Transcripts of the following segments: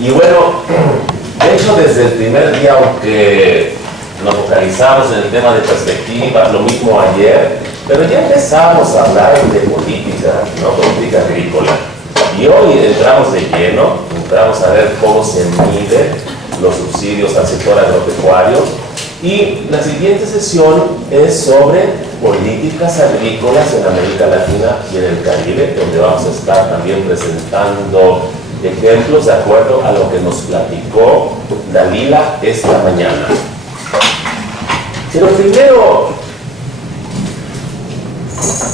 Y bueno, de hecho desde el primer día, aunque nos focalizamos en el tema de perspectivas, lo mismo ayer, pero ya empezamos a hablar de política, ¿no? Política agrícola. Y hoy entramos de lleno, entramos a ver cómo se miden los subsidios al sector agropecuario. Y la siguiente sesión es sobre políticas agrícolas en América Latina y en el Caribe, donde vamos a estar también presentando ejemplos de acuerdo a lo que nos platicó Dalila esta mañana. Pero primero,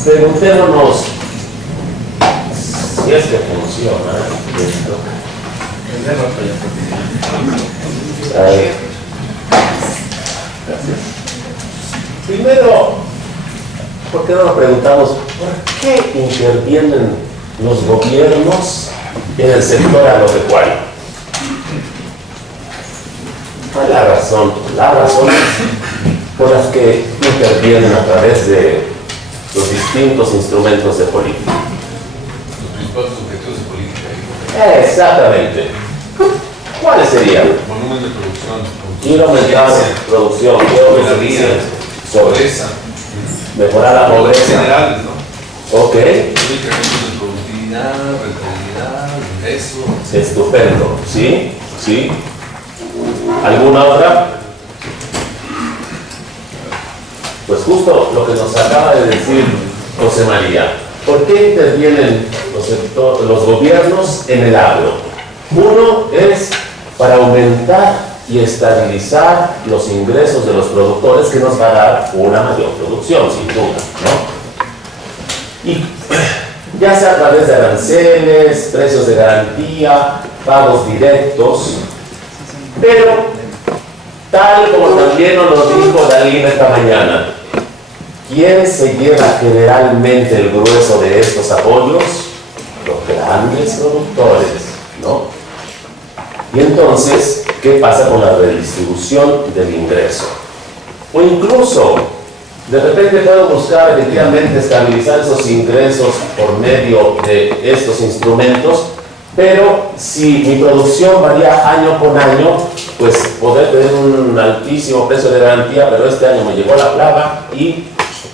preguntémonos si es que funciona esto. Gracias. Primero, ¿por qué no nos preguntamos por qué intervienen los gobiernos en el sector agropecuario? ¿Cuál es la razón? Las razones por las que intervienen a través de los distintos instrumentos de política. Los principales objetivos de política. Exactamente. ¿Cuáles serían? Volumen de producción. Quiero aumentar producción, quiero eficiencia, pobreza. mejorar la pobreza. Generales, ¿no? Ok. Incrementos de productividad, rentabilidad, ingresos. Estupendo. ¿Sí? ¿Sí? ¿Alguna otra? Pues justo lo que nos acaba de decir José María. ¿Por qué intervienen los gobiernos en el agro? Uno es para aumentar y estabilizar los ingresos de los productores, que nos va a dar una mayor producción, sin duda, ¿no? Y ya sea a través de aranceles, precios de garantía, pagos directos, pero tal como también nos lo dijo Dalila esta mañana, ¿quién se lleva generalmente el grueso de estos apoyos? Los grandes productores, ¿no? Y entonces, ¿qué pasa con la redistribución del ingreso? O incluso, de repente puedo buscar efectivamente estabilizar esos ingresos por medio de estos instrumentos, pero si mi producción varía año con año, pues poder tener un altísimo precio de garantía, pero este año me llegó la plaga y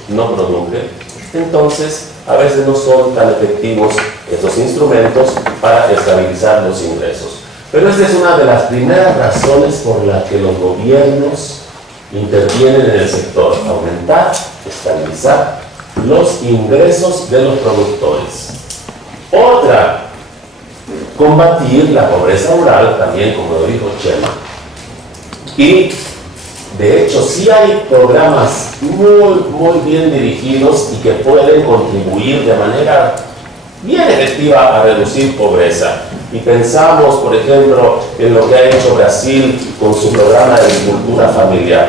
no produje. Entonces, a veces no son tan efectivos estos instrumentos para estabilizar los ingresos. Pero esta es una de las primeras razones por las que los gobiernos intervienen en el sector: aumentar, estabilizar los ingresos de los productores. Otra, combatir la pobreza rural, también como lo dijo Chema. Y de hecho sí hay programas muy bien dirigidos y que pueden contribuir de manera bien efectiva a reducir pobreza. Y pensamos, por ejemplo, en lo que ha hecho Brasil con su programa de agricultura familiar.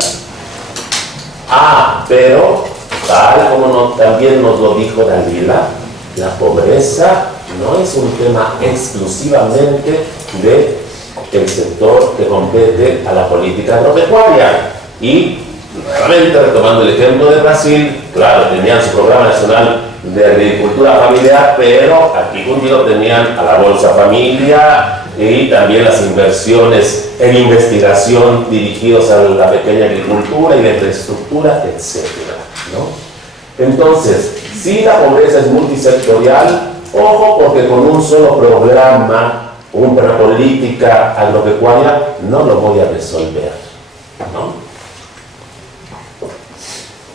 Pero, tal como también nos lo dijo Dalila, la pobreza no es un tema exclusivamente del sector que compete a la política agropecuaria. Y, nuevamente, retomando el ejemplo de Brasil, claro, tenían su programa nacional de agricultura familiar, pero aquí contigo tenían a la Bolsa Familia y también las inversiones en investigación dirigidos a la pequeña agricultura y la infraestructura, etc., ¿no? Entonces, si la pobreza es multisectorial, ojo, porque con un solo programa, una política agropecuaria, no lo voy a resolver, ¿no?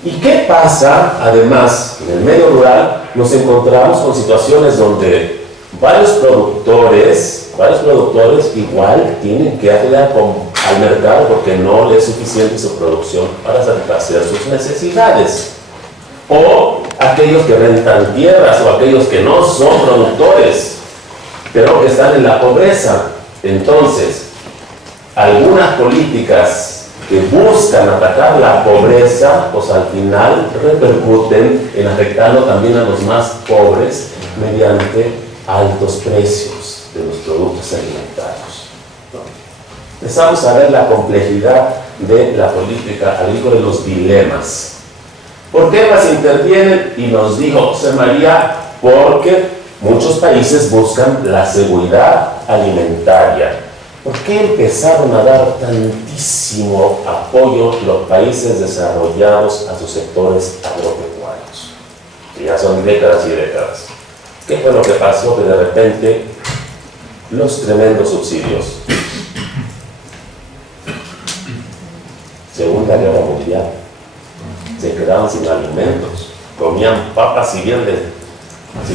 ¿Y qué pasa? Además, en el medio rural nos encontramos con situaciones donde varios productores igual tienen que acudir al mercado porque no les es suficiente su producción para satisfacer sus necesidades. O aquellos que rentan tierras, o aquellos que no son productores, pero que están en la pobreza. Entonces, algunas políticas que buscan atacar la pobreza, pues al final repercuten en afectando también a los más pobres mediante altos precios de los productos alimentarios, ¿no? Empezamos a ver la complejidad de la política agrícola y los dilemas. ¿Por qué más intervienen? Y nos dijo José María, porque muchos países buscan la seguridad alimentaria. ¿por qué empezaron a dar tantísimo apoyo los países desarrollados a sus sectores agropecuarios? Que ya son décadas y décadas. ¿Qué fue lo que pasó? Que de repente los tremendos subsidios. Segunda Guerra Mundial. Se quedaban sin alimentos. Comían papas si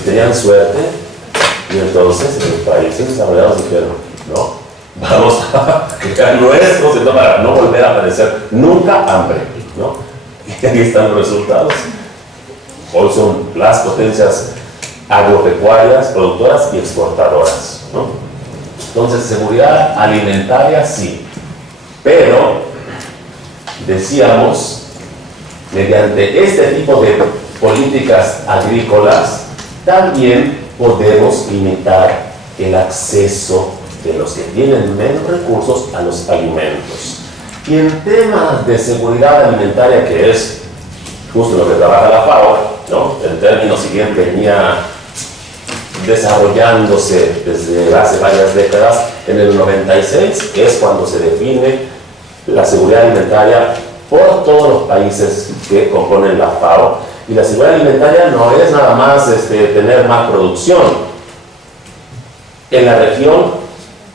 tenían suerte. Y entonces los países desarrollados dijeron, no, vamos a crear nuestros para no volver a padecer nunca hambre, ¿no? Y aquí están los resultados. Hoy son las potencias agropecuarias, productoras y exportadoras, ¿no? Entonces, seguridad alimentaria sí, pero decíamos, mediante este tipo de políticas agrícolas, también podemos limitar el acceso de los que tienen menos recursos a los alimentos. Y en temas de seguridad alimentaria, que es justo lo que trabaja la FAO, ¿no? El término siguiente venía desarrollándose desde hace varias décadas. En el 96 es cuando se define la seguridad alimentaria por todos los países que componen la FAO. Y la seguridad alimentaria no es nada más tener más producción. En la región,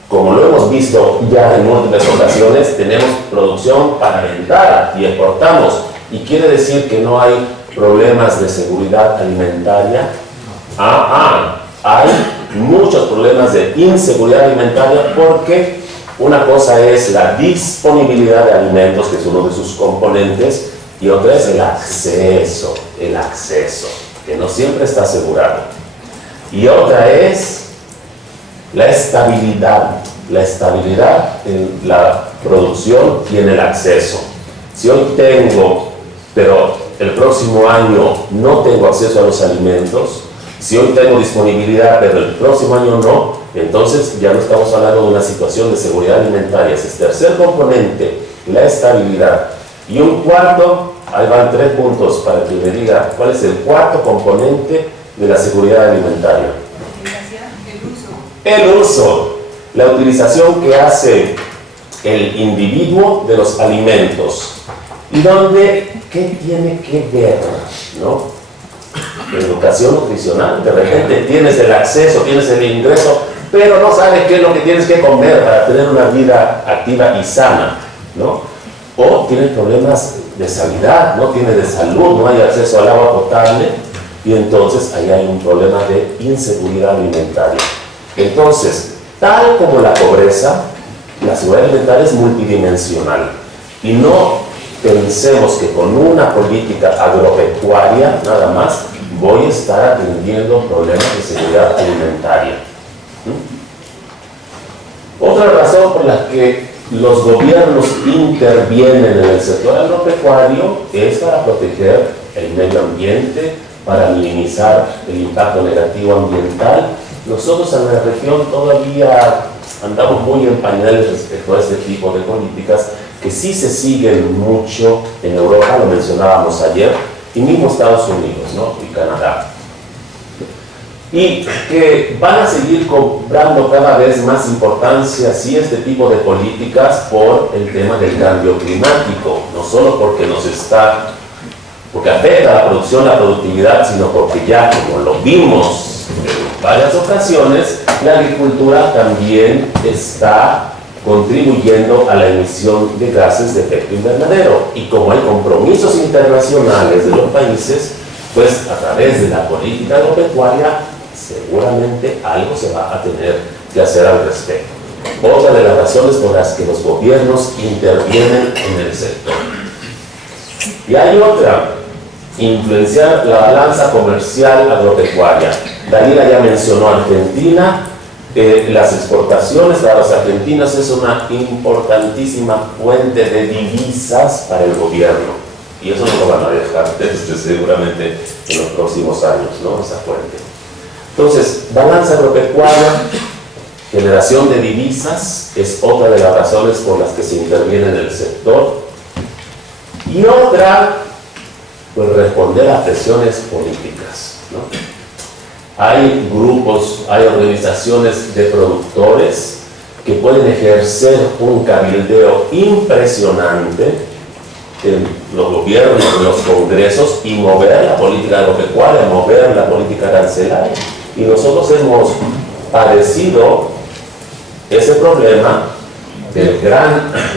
como lo hemos visto ya en múltiples ocasiones, tenemos producción para vender y exportamos. Y quiere decir que no hay problemas de seguridad alimentaria. Hay muchos problemas de inseguridad alimentaria, porque una cosa es la disponibilidad de alimentos, que es uno de sus componentes, y otra es el acceso, que no siempre está asegurado. Y otra es la estabilidad en la producción y en el acceso. Si hoy tengo, pero el próximo año no tengo acceso a los alimentos, si hoy tengo disponibilidad, pero el próximo año no, entonces ya no estamos hablando de una situación de seguridad alimentaria. Es el tercer componente, la estabilidad. Y un cuarto, ahí van 3 puntos para que me diga cuál es el cuarto componente de la seguridad alimentaria. El uso, la utilización que hace el individuo de los alimentos. ¿Y dónde? ¿Qué tiene que ver? ¿No? Educación nutricional. De repente tienes el acceso, tienes el ingreso, pero no sabes qué es lo que tienes que comer para tener una vida activa y sana, ¿no? O tienes problemas de sanidad, no tienes de salud, no hay acceso al agua potable, y entonces ahí hay un problema de inseguridad alimentaria. Entonces, tal como la pobreza, la seguridad alimentaria es multidimensional. Y no pensemos que con una política agropecuaria nada más voy a estar atendiendo problemas de seguridad alimentaria. Otra razón por la que los gobiernos intervienen en el sector agropecuario es para proteger el medio ambiente, para minimizar el impacto negativo ambiental. Nosotros en la región todavía andamos muy en pañales respecto a este tipo de políticas que sí se siguen mucho en Europa, lo mencionábamos ayer, y mismo Estados Unidos, ¿no? Y Canadá. Y que van a seguir cobrando cada vez más importancia, sí, este tipo de políticas por el tema del cambio climático, no solo porque afecta a la producción, la productividad, sino porque ya, como lo vimos en varias ocasiones, la agricultura también está contribuyendo a la emisión de gases de efecto invernadero. Y como hay compromisos internacionales de los países, pues a través de la política agropecuaria seguramente algo se va a tener que hacer al respecto. Otra de las razones por las que los gobiernos intervienen en el sector. Y hay otra, influenciar la balanza comercial agropecuaria. Daniela ya mencionó Argentina. Las exportaciones para los argentinos es una importantísima fuente de divisas para el gobierno, y eso no lo van a dejar seguramente en los próximos años, ¿no? Esa fuente. Entonces, balanza agropecuaria, generación de divisas es otra de las razones por las que se interviene en el sector. Y otra, pues responder a presiones políticas, ¿no? Hay grupos, hay organizaciones de productores que pueden ejercer un cabildeo impresionante en los gobiernos, en los congresos, y mover la política agropecuaria, mover la política arancelaria. Y nosotros hemos padecido ese problema de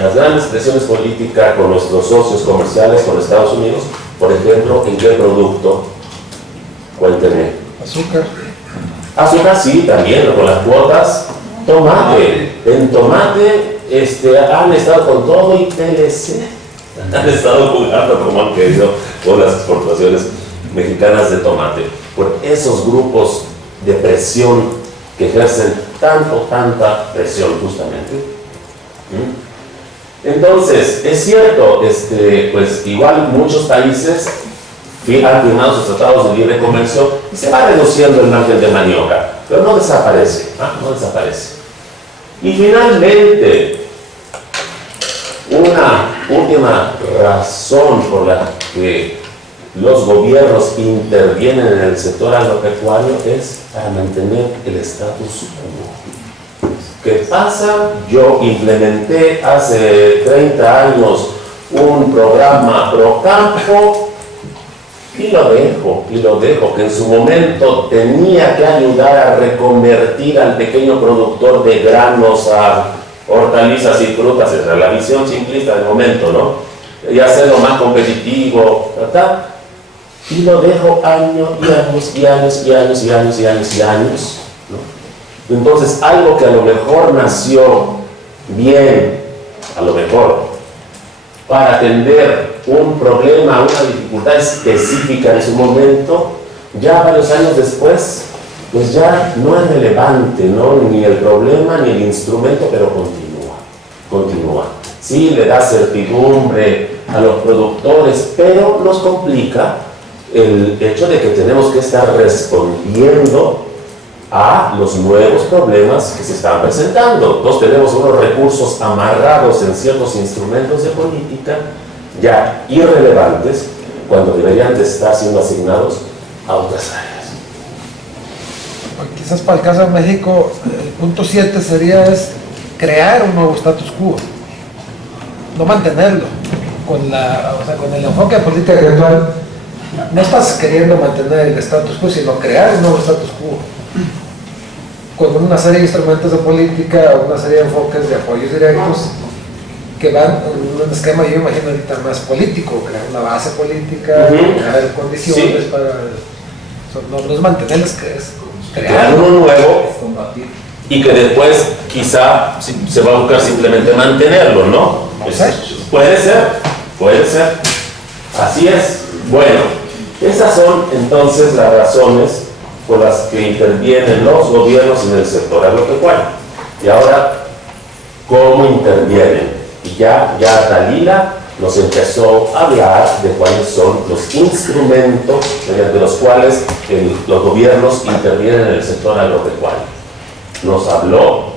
las grandes presiones políticas con nuestros socios comerciales, con Estados Unidos. Por ejemplo, ¿en qué producto? Cuéntenme. Azúcar. Azúcar, sí, también, con las cuotas. Tomate. En tomate han estado con todo, y TLC han estado jugando como han querido con las exportaciones mexicanas de tomate. Por esos grupos de presión que ejercen tanta presión justamente. Entonces, es cierto, pues igual muchos países han firmado sus tratados de libre comercio y se va reduciendo el margen de maniobra, pero no desaparece, no desaparece. Y finalmente, una última razón por la que los gobiernos intervienen en el sector agropecuario es para mantener el status quo. ¿Qué pasa? Yo implementé hace 30 años un programa pro campo y lo dejo, que en su momento tenía que ayudar a reconvertir al pequeño productor de granos a hortalizas y frutas. Esa es la visión simplista del momento, ¿no? Y hacerlo más competitivo, ¿verdad? Y lo dejo años, ¿no? Entonces, algo que a lo mejor nació bien, a lo mejor, para atender un problema, una dificultad específica en su momento, ya varios años después, pues ya no es relevante, ¿no? Ni el problema ni el instrumento, pero continúa. Sí, le da certidumbre a los productores, pero nos complica el hecho de que tenemos que estar respondiendo a los nuevos problemas que se están presentando. Entonces tenemos unos recursos amarrados en ciertos instrumentos de política ya irrelevantes cuando deberían de estar siendo asignados a otras áreas. Quizás para el caso de México, el punto 7 sería crear un nuevo status quo, no mantenerlo. Con el enfoque de política gradual, no estás queriendo mantener el status quo, sino crear un nuevo status quo con una serie de instrumentos de política, una serie de enfoques de apoyos directos que van en un esquema, yo imagino ahorita más político, crear una base política, crear condiciones para... No es mantenerlos, que es crear uno nuevo y que después quizá se va a buscar simplemente mantenerlo, ¿no? Puede ser, así es. Bueno, esas son entonces las razones por las que intervienen los gobiernos en el sector agropecuario. Y ahora, ¿cómo intervienen? Y ya Dalila nos empezó a hablar de cuáles son los instrumentos mediante los cuales los gobiernos intervienen en el sector agropecuario. Nos habló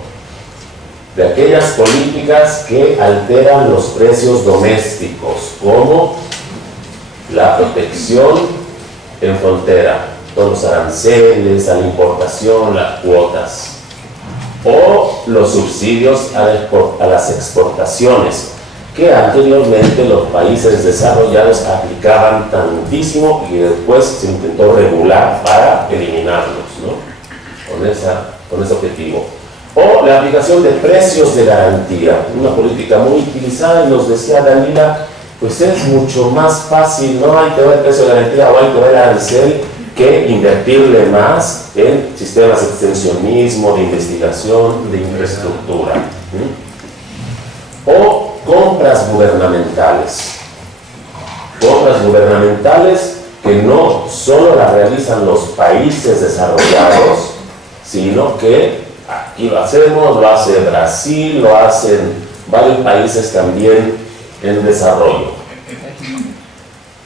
de aquellas políticas que alteran los precios domésticos, como la protección en frontera, todos los aranceles a la importación, las cuotas, o los subsidios a las exportaciones, que anteriormente los países desarrollados aplicaban tantísimo y después se intentó regular para eliminarlos, ¿no? Con ese objetivo. O la aplicación de precios de garantía, una política muy utilizada, y nos decía Dalila, pues es mucho más fácil, no hay que ver precio de garantía o hay que ver arancel, que invertirle más en sistemas de extensionismo, de investigación, de infraestructura. O compras gubernamentales. Compras gubernamentales que no solo las realizan los países desarrollados, sino que aquí lo hacemos, lo hace Brasil, lo hacen varios países también en desarrollo.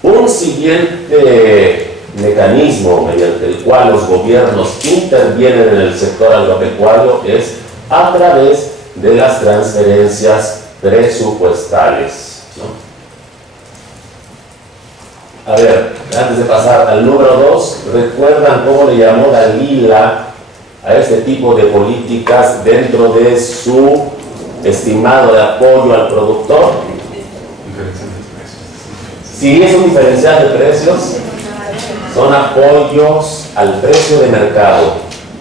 Un siguiente mecanismo mediante el cual los gobiernos intervienen en el sector agropecuario es a través de las transferencias presupuestales, ¿no? A ver, antes de pasar al número 2, ¿recuerdan cómo le llamó Dalila a este tipo de políticas dentro de su estimado de apoyo al productor? Diferencial de precios. Si es un diferencial de precios, son apoyos al precio de mercado.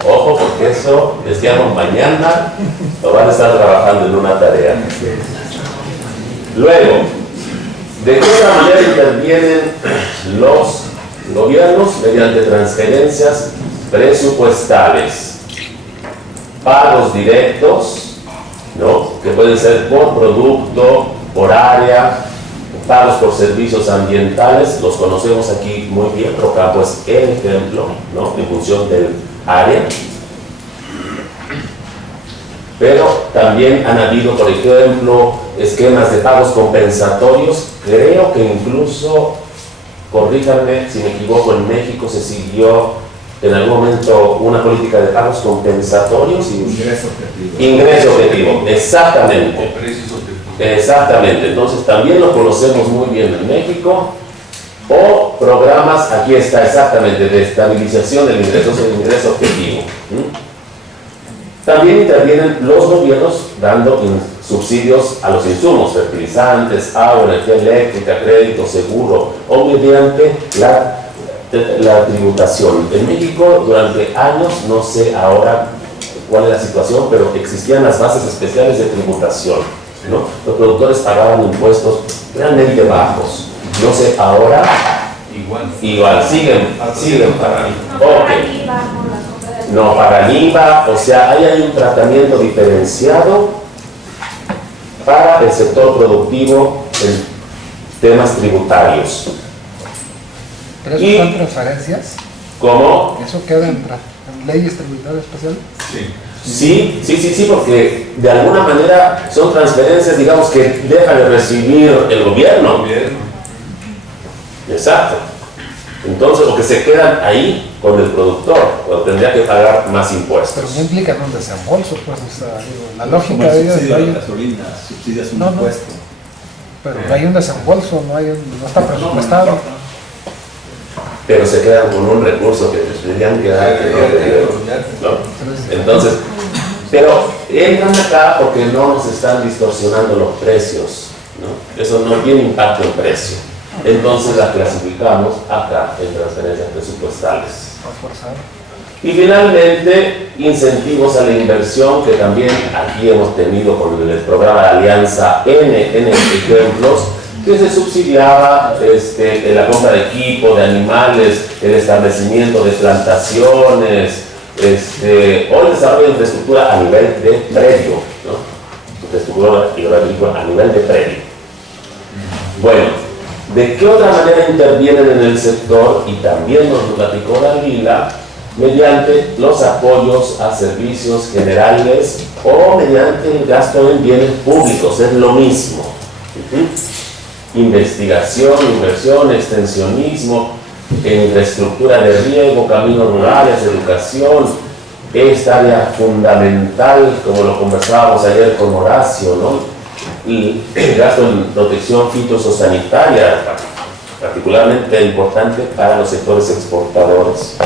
Ojo, porque eso, decíamos, mañana lo van a estar trabajando en una tarea. Luego, ¿de qué otra manera intervienen los gobiernos? Mediante transferencias presupuestales, pagos directos, ¿no?, que pueden ser por producto, por área, pagos por servicios ambientales, los conocemos aquí muy bien. Procampo es el ejemplo, ¿no?, en función del área. Pero también han habido, por ejemplo, esquemas de pagos compensatorios. Creo que incluso, corríjanme si me equivoco, en México se siguió en algún momento una política de pagos compensatorios y Ingreso objetivo. ingreso objetivo, exactamente. O precios objetivos. Exactamente, entonces también lo conocemos muy bien en México. O programas, aquí está exactamente, de estabilización del ingreso, el ingreso objetivo. También intervienen los gobiernos dando subsidios a los insumos, fertilizantes, agua, energía eléctrica, crédito, seguro, o mediante la tributación. En México durante años, no sé ahora cuál es la situación, pero existían las bases especiales de tributación, ¿no? Los productores pagaban impuestos realmente bajos. No sé, ahora igual siguen pagando. Okay. No pagan IVA, o sea, ahí hay un tratamiento diferenciado para el sector productivo en temas tributarios. ¿Pero eso son transferencias? ¿Cómo? ¿Eso queda en leyes tributarias especiales? Sí, porque de alguna manera son transferencias, digamos, que deja de recibir el gobierno. Exacto. Entonces, o que se quedan ahí con el productor, o tendría que pagar más impuestos. Pero no implican un desembolso, pues, o sea, digo, la lógica Como el de ellos. subsidio No de hay, la gasolina, subsidias un No, no. impuesto. pero no hay un desembolso, no está presupuestado. Pero se quedan con un recurso que tendrían que dar. ¿No? Entonces, pero entran acá porque no nos están distorsionando los precios, ¿no? Eso no tiene impacto en precio. Entonces la clasificamos acá en transferencias presupuestales. Y finalmente, incentivos a la inversión, que también aquí hemos tenido con el programa de Alianza N ejemplos, que se subsidiaba la compra de equipo, de animales, el establecimiento de plantaciones, o el desarrollo de infraestructura a nivel de predio, ¿no? Infraestructura a nivel de predio. Bueno, ¿de qué otra manera intervienen en el sector? Y también nos lo platicó Dalila, mediante los apoyos a servicios generales o mediante el gasto en bienes públicos, es lo mismo. Investigación, inversión, extensionismo, en infraestructura de riego, caminos rurales, educación, esta área fundamental, como lo conversábamos ayer con Horacio, ¿no? Y el gasto en protección fitosanitaria, particularmente importante para los sectores exportadores.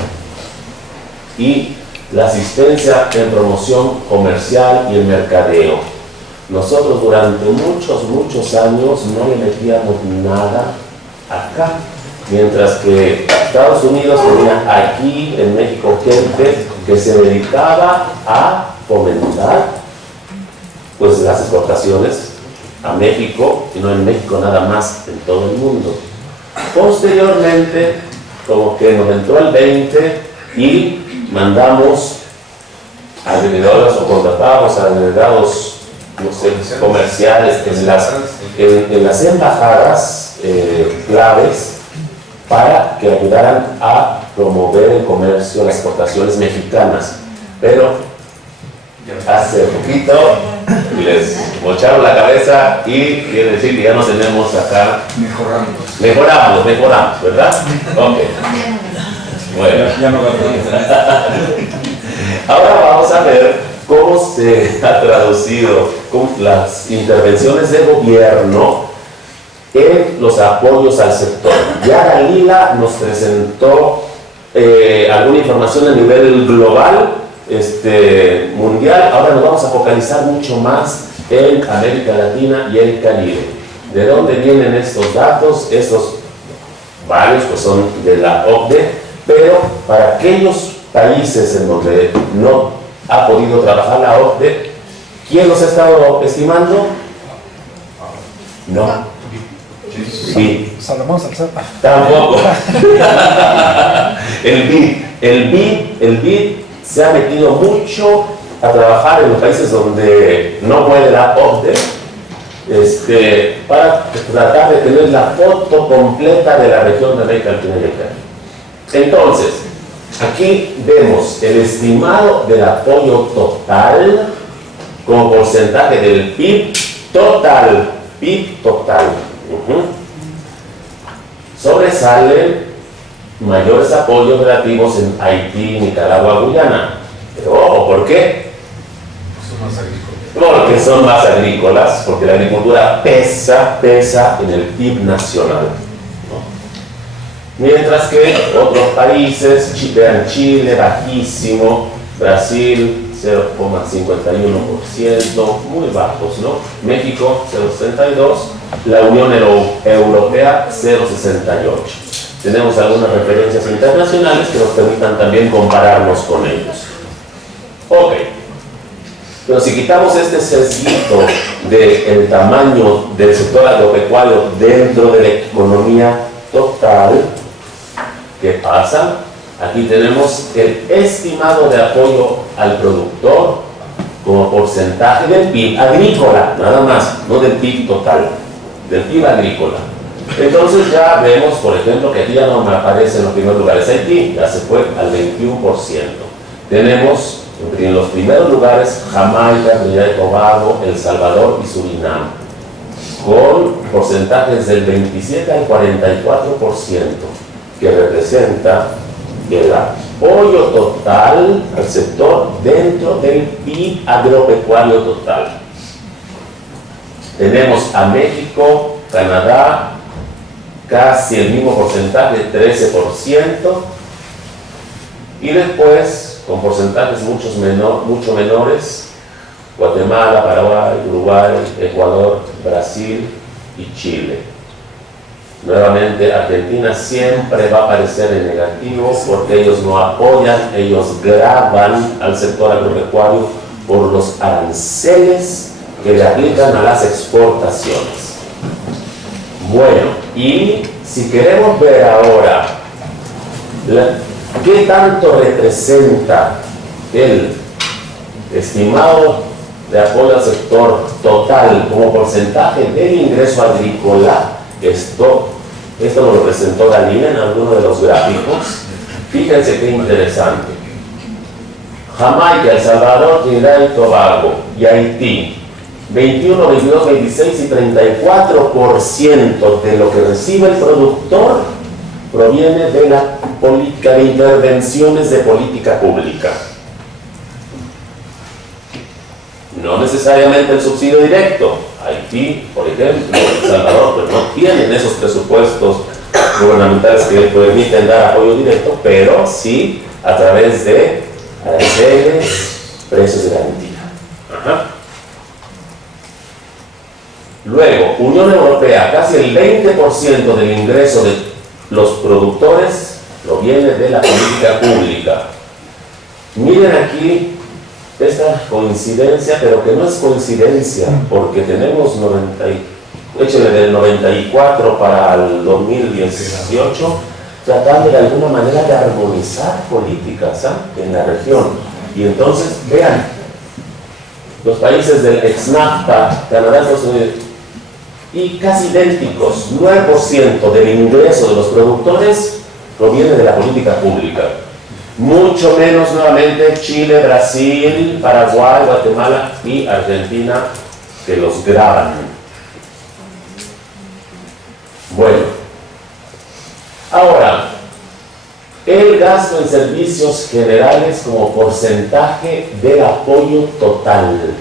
Y la asistencia en promoción comercial y el mercadeo. Nosotros durante muchos años no le metíamos nada acá, mientras que Estados Unidos tenía aquí en México gente que se dedicaba a fomentar pues las exportaciones a México, y no en México nada más, en todo el mundo. Posteriormente, como que nos entró el 20 y mandamos agregados o contratamos a agregados, no sé, comerciales en las embajadas claves para que ayudaran a promover el comercio, las exportaciones mexicanas. Pero hace poquito les mocharon la cabeza y quiere decir que ya no tenemos acá. Mejoramos, ¿verdad? Ok. Bueno. Ya no va a Ahora vamos a ver cómo se ha traducido las intervenciones de gobierno en los apoyos al sector. Ya Dalila nos presentó alguna información a nivel global, mundial. Ahora nos vamos a focalizar mucho más en América Latina y el Caribe. ¿De dónde vienen estos datos? Estos varios pues son de la OCDE, pero para aquellos países en donde no ha podido trabajar la OCDE, ¿quién los ha estado estimando? No. Sí. Salomón Salazar. Tampoco. El BID se ha metido mucho a trabajar en los países donde no puede la OCDE, para tratar de tener la foto completa de la región de América Latina y el Caribe. Entonces, aquí vemos el estimado del apoyo total como porcentaje del PIB total. PIB total. Sobresalen mayores apoyos relativos en Haití, Nicaragua, Guyana. Pero ojo, ¿por qué? Son más agrícolas. Porque son más agrícolas, porque la agricultura pesa en el PIB nacional, ¿no? Mientras que otros países, vean Chile, bajísimo, Brasil, 0,51%, muy bajos, ¿no? México, 0,62%, la Unión Europea, 0,68%. Tenemos algunas referencias internacionales que nos permitan también compararnos con ellos. Ok. Pero si quitamos este sesguito del tamaño del sector agropecuario dentro de la economía total, ¿qué pasa? Aquí tenemos el estimado de apoyo al productor como porcentaje del PIB agrícola, nada más, no del PIB total, del PIB agrícola. Entonces ya vemos, por ejemplo, que aquí ya no me aparece en los primeros lugares Haití, ya se fue al 21%. Tenemos en los primeros lugares Jamaica, Trinidad y Tobago, El Salvador y Surinam, con porcentajes del 27 al 44%, que representa el apoyo total al sector dentro del PIB agropecuario total. Tenemos a México, Canadá, casi el mismo porcentaje, 13%, y después, con porcentajes mucho menores, Guatemala, Paraguay, Uruguay, Ecuador, Brasil y Chile. Nuevamente, Argentina siempre va a aparecer en negativo porque ellos no apoyan, ellos graban al sector agropecuario por los aranceles que le aplican a las exportaciones. Bueno, y si queremos ver ahora ¿qué tanto representa el estimado de apoyo al sector total como porcentaje del ingreso agrícola? Esto nos lo presentó Dalina en alguno de los gráficos. Fíjense qué interesante. Jamaica, El Salvador, Trinidad y Tobago y Haití, 21, 22, 26 y 34% de lo que recibe el productor proviene de la política de intervenciones de política pública. No necesariamente el subsidio directo. Haití, por ejemplo, El Salvador, pues no tienen esos presupuestos gubernamentales que permiten dar apoyo directo, pero sí a través de aranceles, precios de garantía. Luego, Unión Europea, casi el 20% del ingreso de los productores proviene de la política pública. Miren aquí esta coincidencia, pero que no es coincidencia, porque tenemos del 94 para el 2018, tratando de alguna manera de armonizar políticas en la región. Y entonces, vean, los países del ex-NAFTA, Canadá, Estados Unidos, y casi idénticos, 9% del ingreso de los productores proviene de la política pública. Mucho menos nuevamente Chile, Brasil, Paraguay, Guatemala y Argentina, que los graban. Bueno, ahora, el gasto en servicios generales como porcentaje del apoyo total.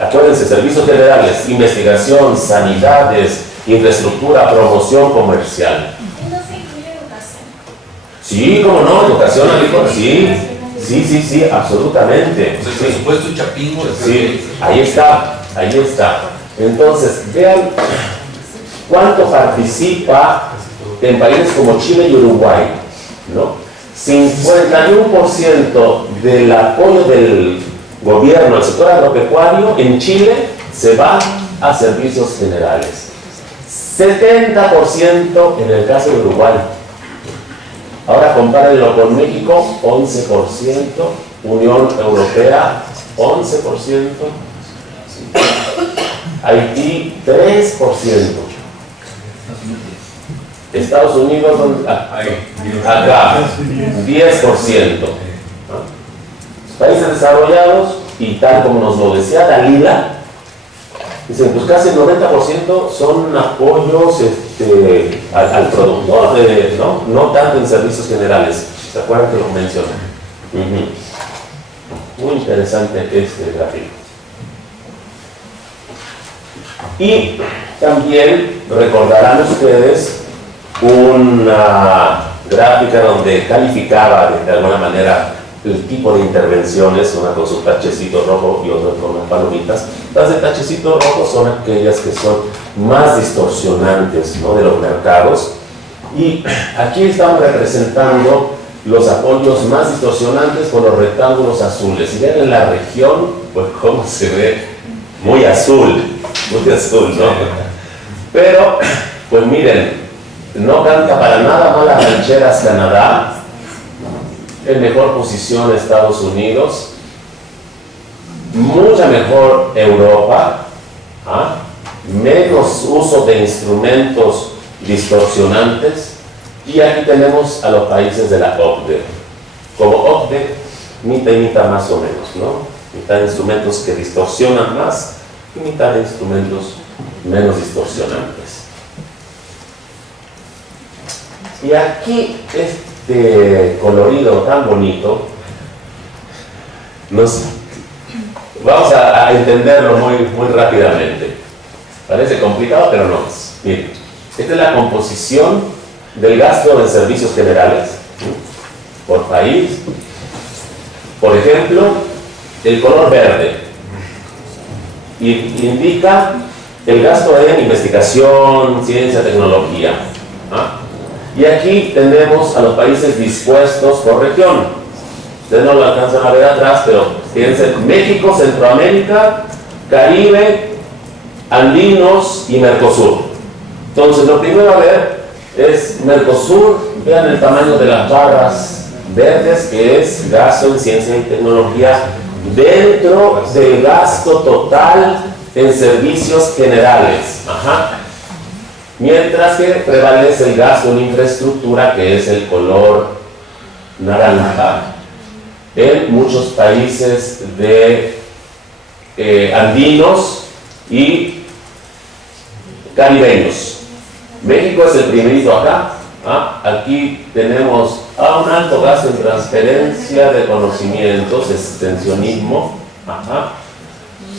Acuérdense, servicios generales, investigación, sanidades, infraestructura, promoción comercial. ¿No se incluye educación? Sí, cómo no, educación agrícola, sí, absolutamente. O sea, el Sí. presupuesto chapingo. Sí, ahí está. Entonces, vean cuánto participa en países como Chile y Uruguay, ¿no? 51% del apoyo del gobierno al sector agropecuario en Chile se va a servicios generales. 70% en el caso de Uruguay. Ahora compárenlo con México, 11%, Unión Europea, 11%, Haití, 3%, Estados Unidos, acá, 10%. Países desarrollados, y tal como nos lo decía Dalila, dicen, pues casi el 90% son apoyos al productor, no tanto en servicios generales. ¿Se acuerdan que lo mencioné? Muy interesante este gráfico. Y también recordarán ustedes una gráfica donde calificaba de alguna manera el tipo de intervenciones, una con su tachecito rojo y otra con las palomitas. Las de tachecito rojo son aquellas que son más distorsionantes, ¿no?, de los mercados. Y aquí estamos representando los apoyos más distorsionantes con los rectángulos azules. Y ven en la región, pues cómo se ve muy azul, ¿no? Pero, pues miren, no canta para nada mal las rancheras Canadá, en mejor posición Estados Unidos, mucha mejor Europa, menos uso de instrumentos distorsionantes, y aquí tenemos a los países de la OCDE. Como OCDE, mitad y mitad más o menos, ¿no? Mitad de instrumentos que distorsionan más y mitad de instrumentos menos distorsionantes. Y aquí este colorido tan bonito, vamos a entenderlo muy rápidamente. Parece complicado, pero no es. Miren, esta es la composición del gasto en servicios generales, ¿sí?, por país. Por ejemplo, el color verde indica el gasto en investigación, ciencia, tecnología. Y aquí tenemos a los países dispuestos por región. Ustedes no lo alcanzan a ver atrás, pero fíjense: México, Centroamérica, Caribe, Andinos y Mercosur. Entonces, lo primero a ver es Mercosur. Vean el tamaño de las barras verdes, que es gasto en ciencia y tecnología dentro del gasto total en servicios generales. Mientras que prevalece el gasto en infraestructura, que es el color naranja, en muchos países de andinos y caribeños. México es el primerito acá. Aquí tenemos un alto gasto en transferencia de conocimientos, extensionismo.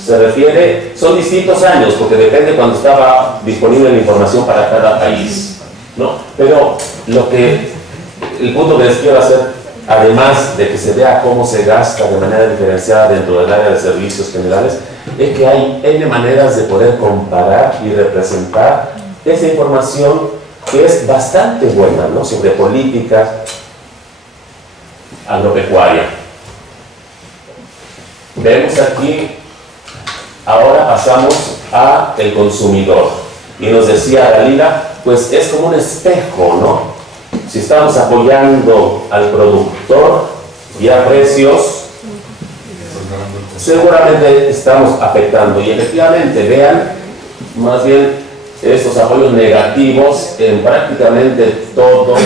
Se refiere, son distintos años, porque depende cuando estaba disponible la información para cada país, ¿no? Pero el punto que les quiero hacer, además de que se vea cómo se gasta de manera diferenciada dentro del área de servicios generales, es que hay N maneras de poder comparar y representar esa información, que es bastante buena, ¿no?, sobre política agropecuaria. Vemos aquí, ahora pasamos a el consumidor, y nos decía Dalila, pues es como un espejo, ¿no? Si estamos apoyando al productor y a precios, seguramente estamos afectando. Y efectivamente, vean, más bien, estos apoyos negativos en prácticamente todos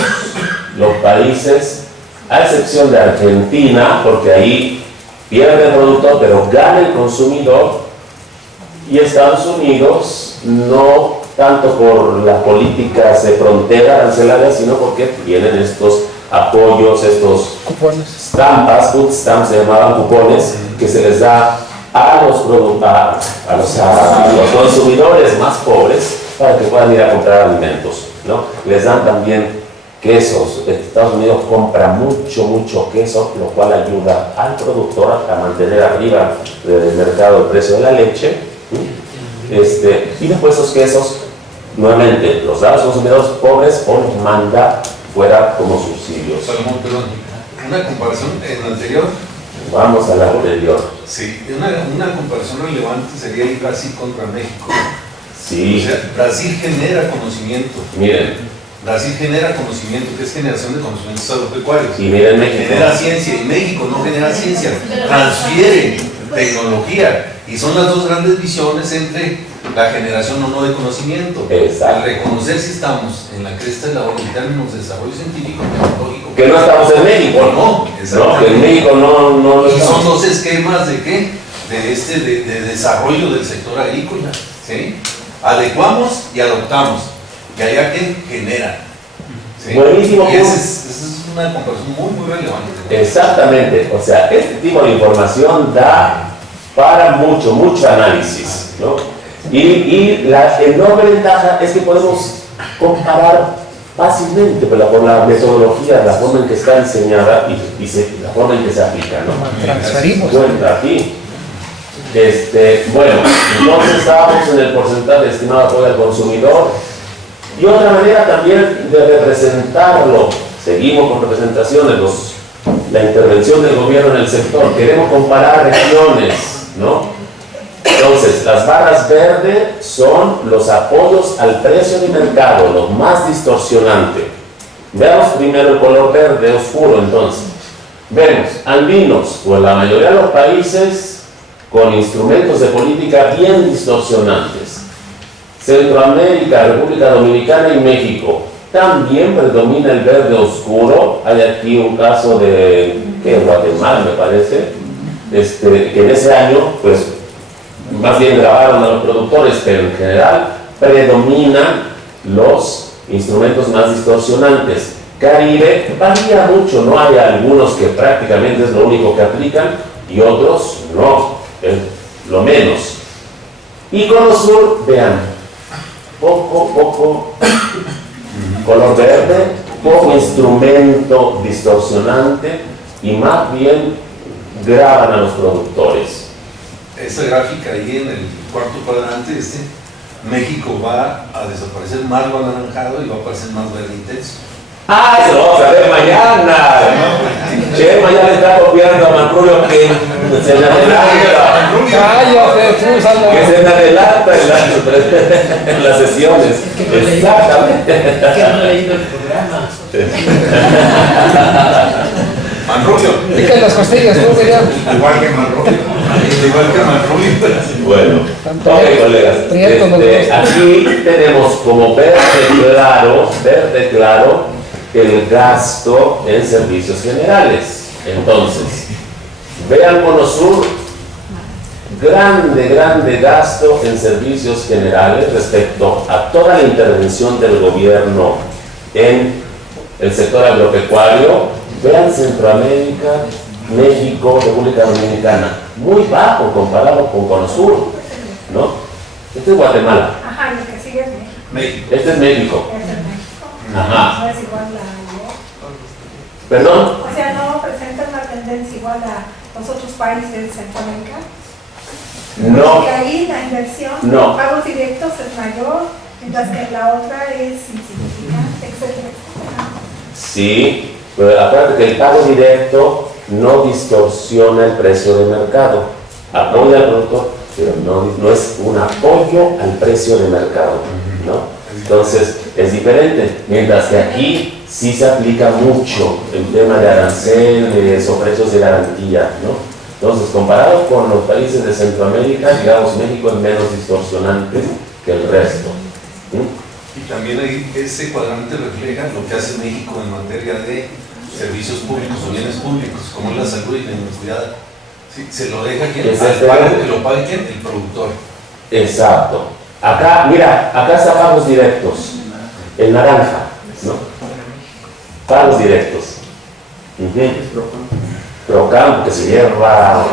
los países, a excepción de Argentina, porque ahí pierde el productor, pero gana el consumidor. Y Estados Unidos, no tanto por las políticas de frontera arancelarias, sino porque tienen estos apoyos, estos cupones, food stamps, se llamaban cupones, que se les da a los consumidores más pobres para que puedan ir a comprar alimentos, ¿no? Les dan también quesos. Estados Unidos compra mucho queso, lo cual ayuda al productor a mantener arriba del mercado el precio de la leche. Y después esos quesos, nuevamente, los da a los consumidores pobres o los manda fuera como subsidios. Salomón, perdón, una comparación en lo anterior. Vamos a la anterior. Sí, una comparación relevante sería ir Brasil contra México. Sí. O sea, Brasil genera conocimiento. Miren. Brasil genera conocimiento, que es generación de conocimientos agropecuarios. Y miren México. Genera ciencia, y México no genera ciencia, transfiere tecnología. Y son las dos grandes visiones entre la generación o no de conocimiento. Exacto. Reconocer si estamos en la cresta de la ola en términos de desarrollo científico y tecnológico. Que no estamos en México, ¿no? No, que en México no Y son estamos. dos esquemas de qué? De desarrollo del sector agrícola. ¿Sí? Adecuamos y adoptamos. Y allá que genera. ¿Sí? Buenísimo. Y esa es una comparación muy relevante. Exactamente. O sea, este tipo de información da para mucho análisis, ¿no? Y la enorme ventaja es que podemos comparar fácilmente con la metodología, la forma en que está diseñada y la forma en que se aplica, ¿no? Transferimos. Bueno, aquí. Bueno, entonces estábamos en el porcentaje estimado de apoyo al consumidor. Y otra manera también de representarlo, seguimos con representaciones, la intervención del gobierno en el sector, queremos comparar regiones, ¿no? Entonces, las barras verdes son los apoyos al precio de mercado, lo más distorsionante. Veamos primero el color verde oscuro, entonces. Vemos andinos, o en la mayoría de los países, con instrumentos de política bien distorsionantes. Centroamérica, República Dominicana y México. También predomina el verde oscuro. Hay aquí un caso de Guatemala, me parece, que en ese año, pues, más bien grabaron a los productores, pero en general predominan los instrumentos más distorsionantes. Caribe varía mucho, ¿no? Hay algunos que prácticamente es lo único que aplican y otros no, es lo menos. Y Cono Sur, vean, poco color verde, poco instrumento distorsionante y más bien graban a los productores. Esa gráfica ahí en el cuarto cuadrante, México va a desaparecer más lo anaranjado y va a aparecer más verde intenso. ¡Ah, eso lo vamos a ver mañana! Chema ya le está copiando a Manrubio que se le adelanta. Cállate, Fúsalo. Que se le adelanta en las sesiones. Exactamente. Que no he leído el programa. Manrubio. Pica las costillas, tú, Miriam. Igual que Manrubio. Bueno, ok, colegas. Aquí tenemos como verde claro, el gasto en servicios generales. Entonces, vean Cono Sur, grande gasto en servicios generales respecto a toda la intervención del gobierno en el sector agropecuario. Vean Centroamérica, México, República Dominicana, muy bajo comparado con Cono Sur, ¿no? Este es Guatemala. Ajá, y el que sigue es México. Este es México. Es el México. Ajá. No es igual a... ¿Perdón? O sea, no presenta una tendencia igual a los otros países de Centroamérica. No. Porque ahí la inversión, No. pagos directos es mayor, mientras que la otra es insignificante, etcétera. Sí, pero acuérdate que el pago directo no distorsiona el precio de mercado. Apoya al productor, pero no es un apoyo al precio de mercado, ¿no? Entonces, es diferente. Mientras que aquí sí se aplica mucho el tema de aranceles o precios de garantía, ¿no? Entonces, comparado con los países de Centroamérica, digamos, México es menos distorsionante que el resto. Y también ahí ese cuadrante refleja lo que hace México en materia de servicios públicos o bienes públicos, como es la salud y la universidad. Sí, se lo deja quien, que lo pague quien, el productor. Exacto. Acá, mira, acá está pagos directos, el naranja, ¿no? Pagos directos. Procam, que se lleva.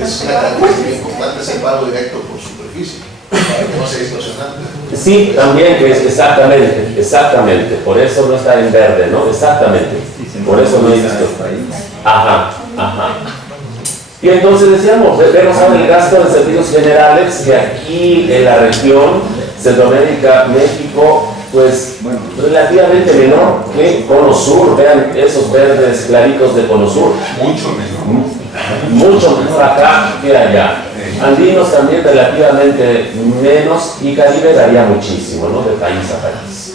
Es una característica importante ese pago directo por superficie. No sé, estacionante. Sí, también, que es exactamente. Por eso no está en verde, ¿no? Exactamente. Por eso no existe. Ajá. Y entonces decíamos, vemos ahora el gasto en servicios generales, que aquí en la región, Centroamérica, México, pues relativamente menor que Cono Sur. Vean esos verdes claritos de Cono Sur. Mucho menor. Mucho menor acá que allá. Andinos también relativamente menos, y Caribe varía muchísimo, ¿no? De país a país.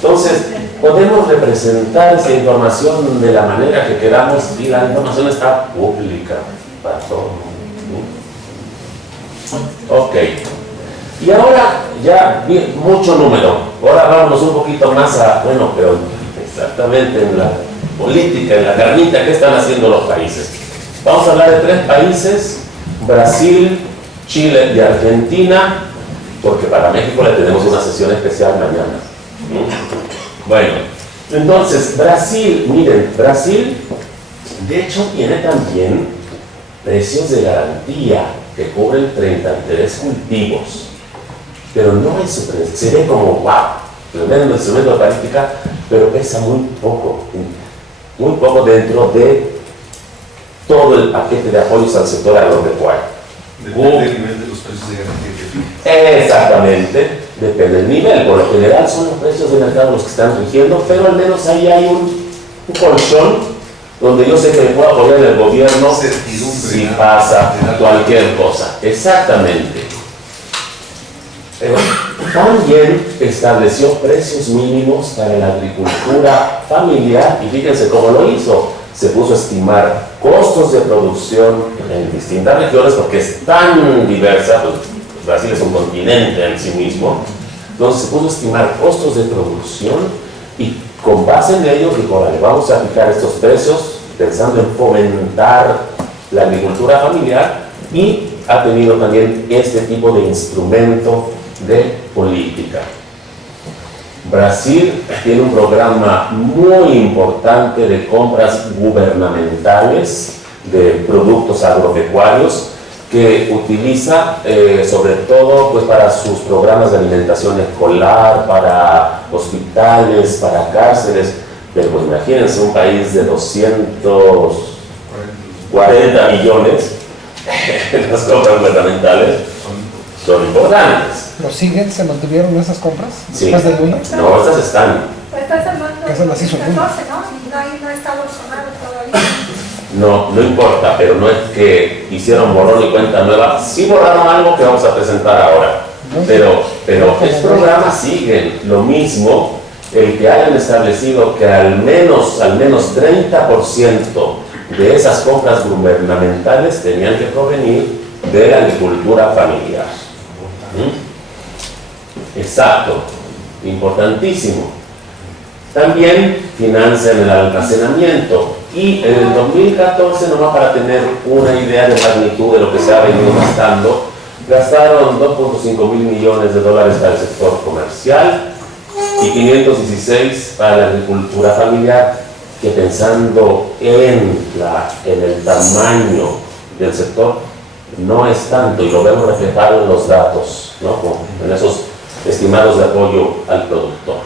Entonces, podemos representar esa información de la manera que queramos, y la información está pública para todo el mundo. Ok. Y ahora ya mucho número. Ahora vámonos un poquito más a, bueno, pero exactamente en la política, en la carnita, ¿qué están haciendo los países? Vamos a hablar de 3 países: Brasil, Chile y Argentina, porque para México le tenemos una sesión especial mañana. Bueno, entonces Brasil, miren, Brasil de hecho tiene también precios de garantía que cubren 33 cultivos, pero no es su precio, se ve como wow, tremendo instrumento de práctica, pero pesa muy poco dentro de todo el paquete de apoyos al sector agropecuario. Depende del nivel de los precios de garantía que fija. Exactamente, depende del nivel. Por lo general son los precios de mercado los que están rigiendo, pero al menos ahí hay un colchón donde yo sé que me puedo apoyar el gobierno si pasa cualquier cosa. Exactamente. También estableció precios mínimos para la agricultura familiar, y fíjense cómo lo hizo. Se puso a estimar costos de producción en distintas regiones, porque es tan diversa, pues Brasil es un continente en sí mismo. Entonces se puso a estimar costos de producción, y con base en ello dijo, vale, vamos a fijar estos precios pensando en fomentar la agricultura familiar, y ha tenido también este tipo de instrumento de política. Brasil tiene un programa muy importante de compras gubernamentales de productos agropecuarios que utiliza sobre todo pues, para sus programas de alimentación escolar, para hospitales, para cárceles. Pero pues, imagínense un país de 240 millones, las compras gubernamentales son importantes. ¿Lo siguen? ¿Se mantuvieron esas compras? Sí. Después del Lula. No, estas están. Pues estás hablando de Eso las hizo 2014, ¿no? Y no está Bolsonaro todavía. No importa, pero no es que hicieron borrón y cuenta nueva. Sí borraron algo que vamos a presentar ahora. Pero estos programas siguen lo mismo, el que hayan establecido que al menos 30% de esas compras gubernamentales tenían que provenir de la agricultura familiar. Exacto, importantísimo. También financian el almacenamiento, y en el 2014, nomás para tener una idea de magnitud de lo que se ha venido gastando, gastaron 2.5 mil millones de dólares para el sector comercial y 516 para la agricultura familiar, que pensando en el tamaño del sector no es tanto, y lo vemos reflejado en los datos, ¿no? En esos estimados de apoyo al productor.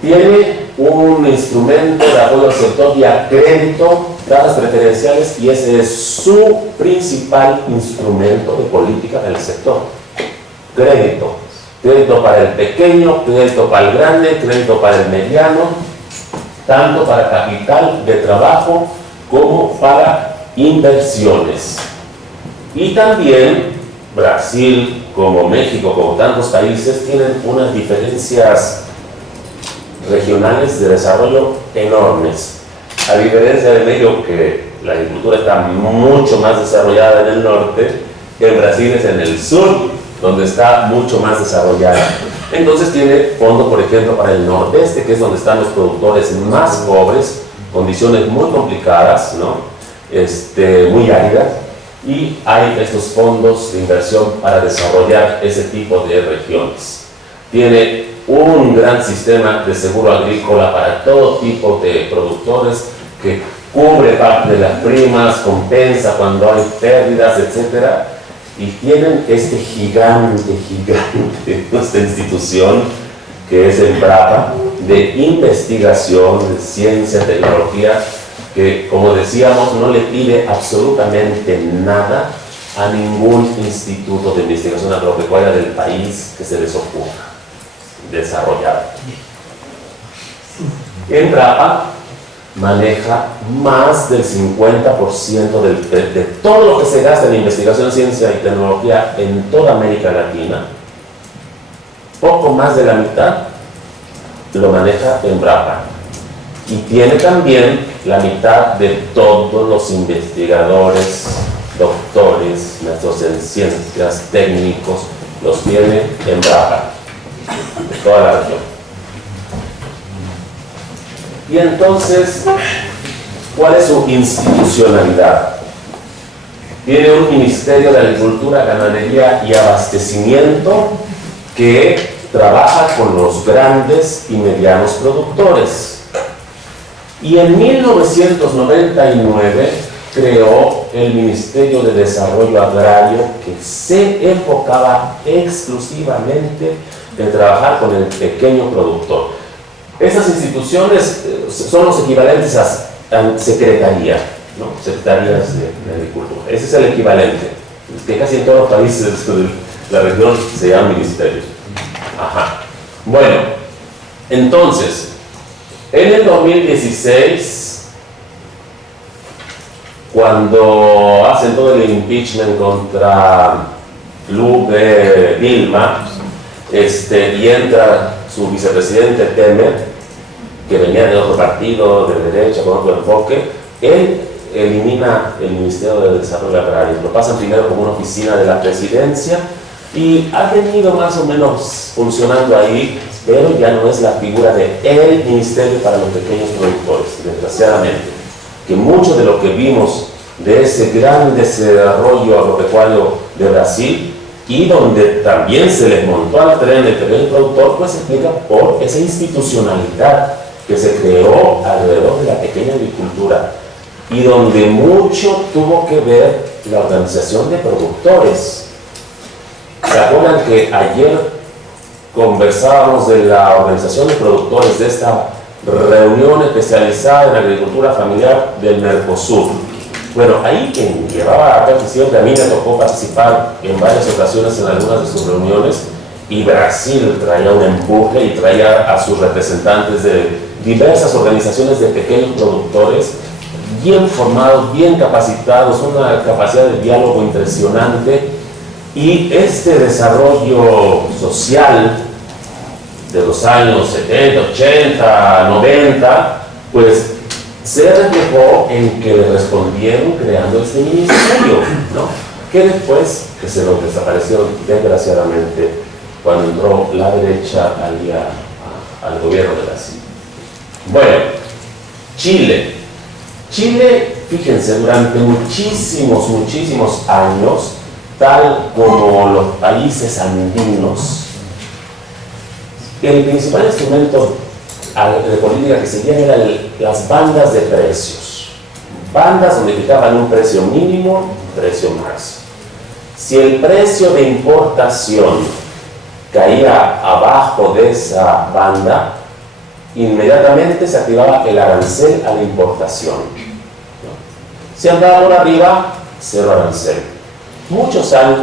Tiene un instrumento de apoyo al sector vía crédito, tasas preferenciales, y ese es su principal instrumento de política del sector. Crédito. Crédito para el pequeño, crédito para el grande, crédito para el mediano, tanto para capital de trabajo como para inversiones. Y también Brasil, como México, como tantos países, tienen unas diferencias regionales de desarrollo enormes. A diferencia de México, que la agricultura está mucho más desarrollada en el norte, que en Brasil es en el sur, donde está mucho más desarrollada. Entonces tiene fondo, por ejemplo, para el nordeste, que es donde están los productores más pobres, condiciones muy complicadas, ¿no? Muy áridas, y hay estos fondos de inversión para desarrollar ese tipo de regiones. Tiene un gran sistema de seguro agrícola para todo tipo de productores que cubre parte de las primas, compensa cuando hay pérdidas, etc. Y tienen este gigante, esta institución que es Embrapa, de investigación, de ciencia, tecnología, que, como decíamos, no le pide absolutamente nada a ningún instituto de investigación agropecuaria del país que se les ocurra desarrollar. Embrapa maneja más del 50% de todo lo que se gasta en investigación, ciencia y tecnología en toda América Latina. Poco más de la mitad lo maneja Embrapa. Y tiene también la mitad de todos los investigadores, doctores, maestros en ciencias, técnicos, los tiene Embrapa, de toda la región. Y entonces, ¿cuál es su institucionalidad? Tiene un Ministerio de Agricultura, Ganadería y Abastecimiento que trabaja con los grandes y medianos productores. Y en 1999 creó el Ministerio de Desarrollo Agrario, que se enfocaba exclusivamente en trabajar con el pequeño productor. Estas instituciones son los equivalentes a secretaría, ¿no? Secretarías de Agricultura. Ese es el equivalente, que casi en todos los países de la región se llaman ministerios. Ajá. Bueno, entonces, en el 2016, cuando hacen todo el impeachment contra Dilma, y entra su vicepresidente Temer, que venía de otro partido, de derecha, con otro enfoque, él elimina el Ministerio de Desarrollo Agrario. Lo pasan primero como una oficina de la presidencia y ha venido más o menos funcionando ahí, pero ya no es la figura de el Ministerio para los pequeños productores, desgraciadamente. Que mucho de lo que vimos de ese gran desarrollo agropecuario de Brasil, y donde también se les montó al tren el pequeño productor, pues se explica por esa institucionalidad que se creó alrededor de la pequeña agricultura, y donde mucho tuvo que ver la organización de productores. ¿Se acuerdan que ayer conversábamos de la organización de productores, de esta reunión especializada en agricultura familiar del Mercosur? Bueno, ahí quien llevaba a siempre, a mí me tocó participar en varias ocasiones en algunas de sus reuniones, y Brasil traía un empuje y traía a sus representantes de diversas organizaciones de pequeños productores, bien formados, bien capacitados, una capacidad de diálogo impresionante. Y este desarrollo social de los años 70, 80, 90, pues se reflejó en que le respondieron creando este ministerio, ¿no? Que después que se lo desapareció desgraciadamente cuando entró la derecha al gobierno de Brasil. Bueno, Chile, fíjense, durante muchísimos años, tal como los países andinos, el principal instrumento de política que seguían eran las bandas de precios. Bandas donde fijaban un precio mínimo, precio máximo. Si el precio de importación caía abajo de esa banda, inmediatamente se activaba el arancel a la importación, ¿no? Si andaba por arriba, cero arancel. Muchos años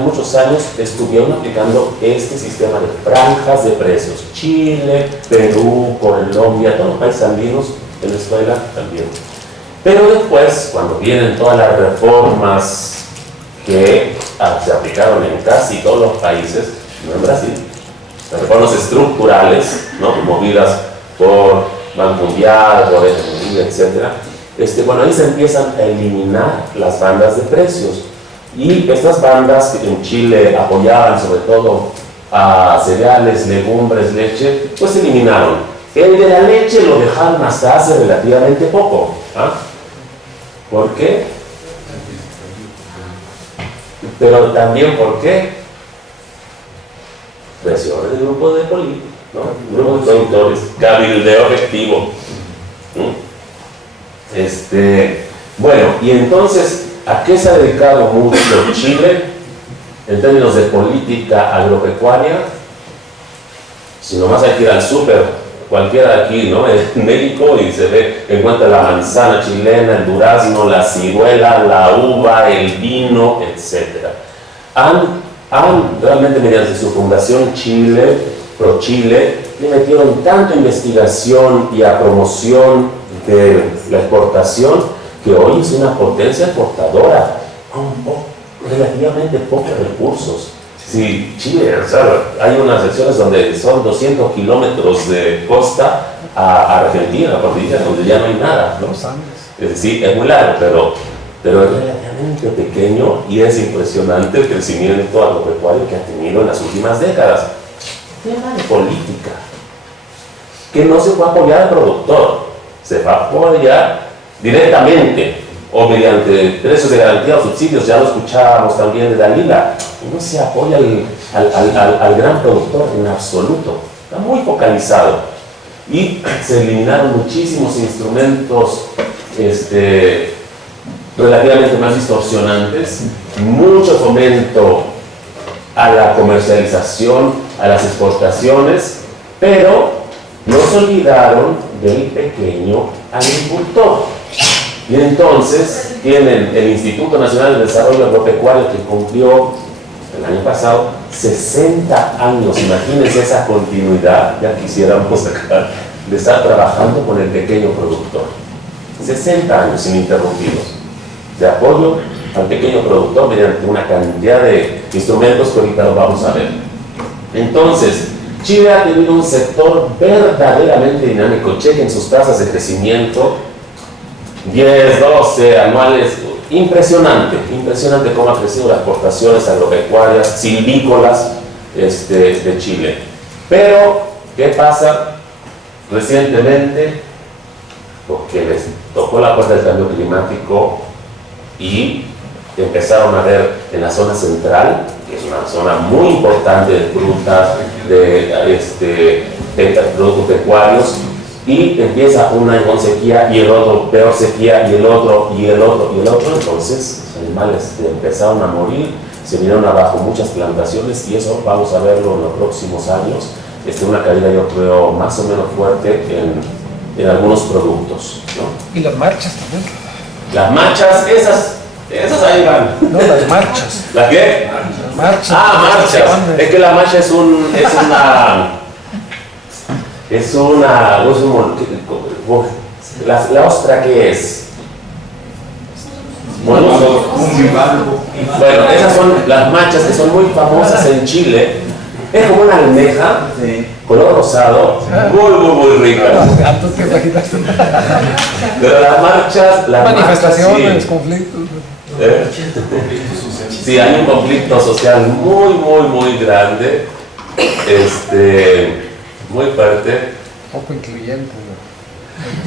estuvieron aplicando este sistema de franjas de precios. Chile, Perú, Colombia, todos los países andinos, Venezuela también. Pero después, cuando vienen todas las reformas que se aplicaron en casi todos los países, no en Brasil, las reformas estructurales, ¿no?, movidas por Banco Mundial, por FMI, etc. Bueno, ahí se empiezan a eliminar las bandas de precios. Y estas bandas que en Chile apoyaban sobre todo a cereales, legumbres, leche, pues se eliminaron. El de la leche lo dejaron hasta hace relativamente poco. ¿Ah? ¿Por qué? Pero también ¿por qué? Presiones del grupo de políticos, ¿no? Grupo de productores, cabildeo efectivo. Bueno, y entonces, ¿a qué se ha dedicado mucho Chile en términos de política agropecuaria? Si nomás hay que ir al súper, cualquiera de aquí, ¿no? Es médico y se ve, encuentra la manzana chilena, el durazno, la ciruela, la uva, el vino, etc. Han realmente mediante su fundación Chile, ProChile, le metieron tanto investigación y a promoción de la exportación que hoy es una potencia exportadora con relativamente pocos recursos. Si Chile, o sea, hay unas secciones donde son 200 kilómetros de costa a Argentina, a Cordillera, donde ya no hay nada, ¿no? Es decir, es muy largo, pero es relativamente pequeño y es impresionante el crecimiento agropecuario que ha tenido en las últimas décadas. Tema de política, que no se va a apoyar al productor, se va a apoyar directamente o mediante precios de garantía o subsidios. Ya lo escuchábamos también de Dalila, no se apoya al gran productor en absoluto, está muy focalizado y se eliminaron muchísimos instrumentos relativamente más distorsionantes, mucho fomento a la comercialización, a las exportaciones, pero no se olvidaron del pequeño agricultor. Y entonces tienen el Instituto Nacional de Desarrollo Agropecuario, que cumplió el año pasado 60 años. Imagínense esa continuidad, ya quisiéramos sacar, de estar trabajando con el pequeño productor. 60 años ininterrumpidos de apoyo al pequeño productor mediante una cantidad de instrumentos que ahorita lo vamos a ver. Entonces, Chile ha tenido un sector verdaderamente dinámico. Chequen sus tasas de crecimiento, 10, 12 anuales, impresionante cómo ha crecido las exportaciones agropecuarias, silvícolas de Chile. Pero, ¿qué pasa? Recientemente, porque les tocó la puerta del cambio climático y empezaron a ver en la zona central, que es una zona muy importante de frutas, de productos pecuarios, y empieza un año con sequía y el otro peor sequía y el otro, entonces los animales empezaron a morir, se vinieron abajo muchas plantaciones y eso vamos a verlo en los próximos años, una caída yo creo más o menos fuerte en algunos productos, ¿no? Y las marchas también. Las marchas, esas ahí van. No, las marchas. ¿La qué? Las marchas. Marchas. Es que la marcha la ostra, ¿qué es? Bueno, esas son las marchas que son muy famosas en Chile. Es como una almeja, color rosado, muy rica. Pero las marchas, manifestaciones, sí. conflictos. Sí, hay un conflicto social muy grande, muy fuerte. Poco incluyente, ¿no?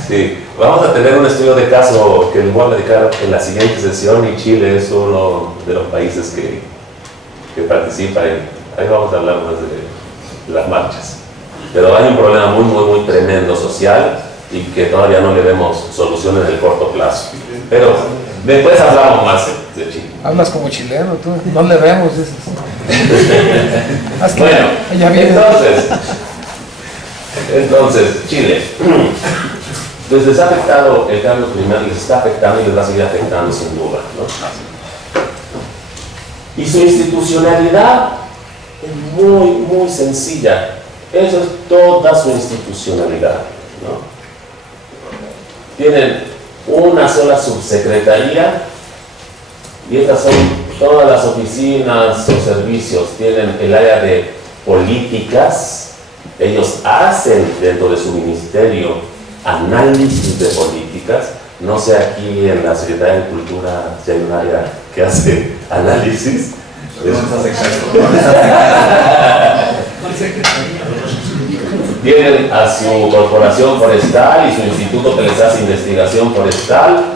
Sí, vamos a tener un estudio de caso que les voy a platicar en la siguiente sesión y Chile es uno de los países que participa ahí vamos a hablar más de las marchas. Pero hay un problema muy tremendo social y que todavía no le vemos solución en el corto plazo. Pero después hablamos más de Chile. Hablas como chileno, tú. No le vemos, dices. Bueno, entonces, Chile. Pues les ha afectado el cambio climático, les está afectando y les va a seguir afectando sin duda, ¿no? Y su institucionalidad es muy sencilla. Eso es toda su institucionalidad, ¿no? Tienen una sola subsecretaría y estas son todas las oficinas o servicios. Tienen el área de políticas, ellos hacen dentro de su ministerio análisis de políticas. No sé aquí en la Secretaría de Cultura si hay un área que hace análisis. Tienen a su corporación forestal y su instituto que les hace investigación forestal,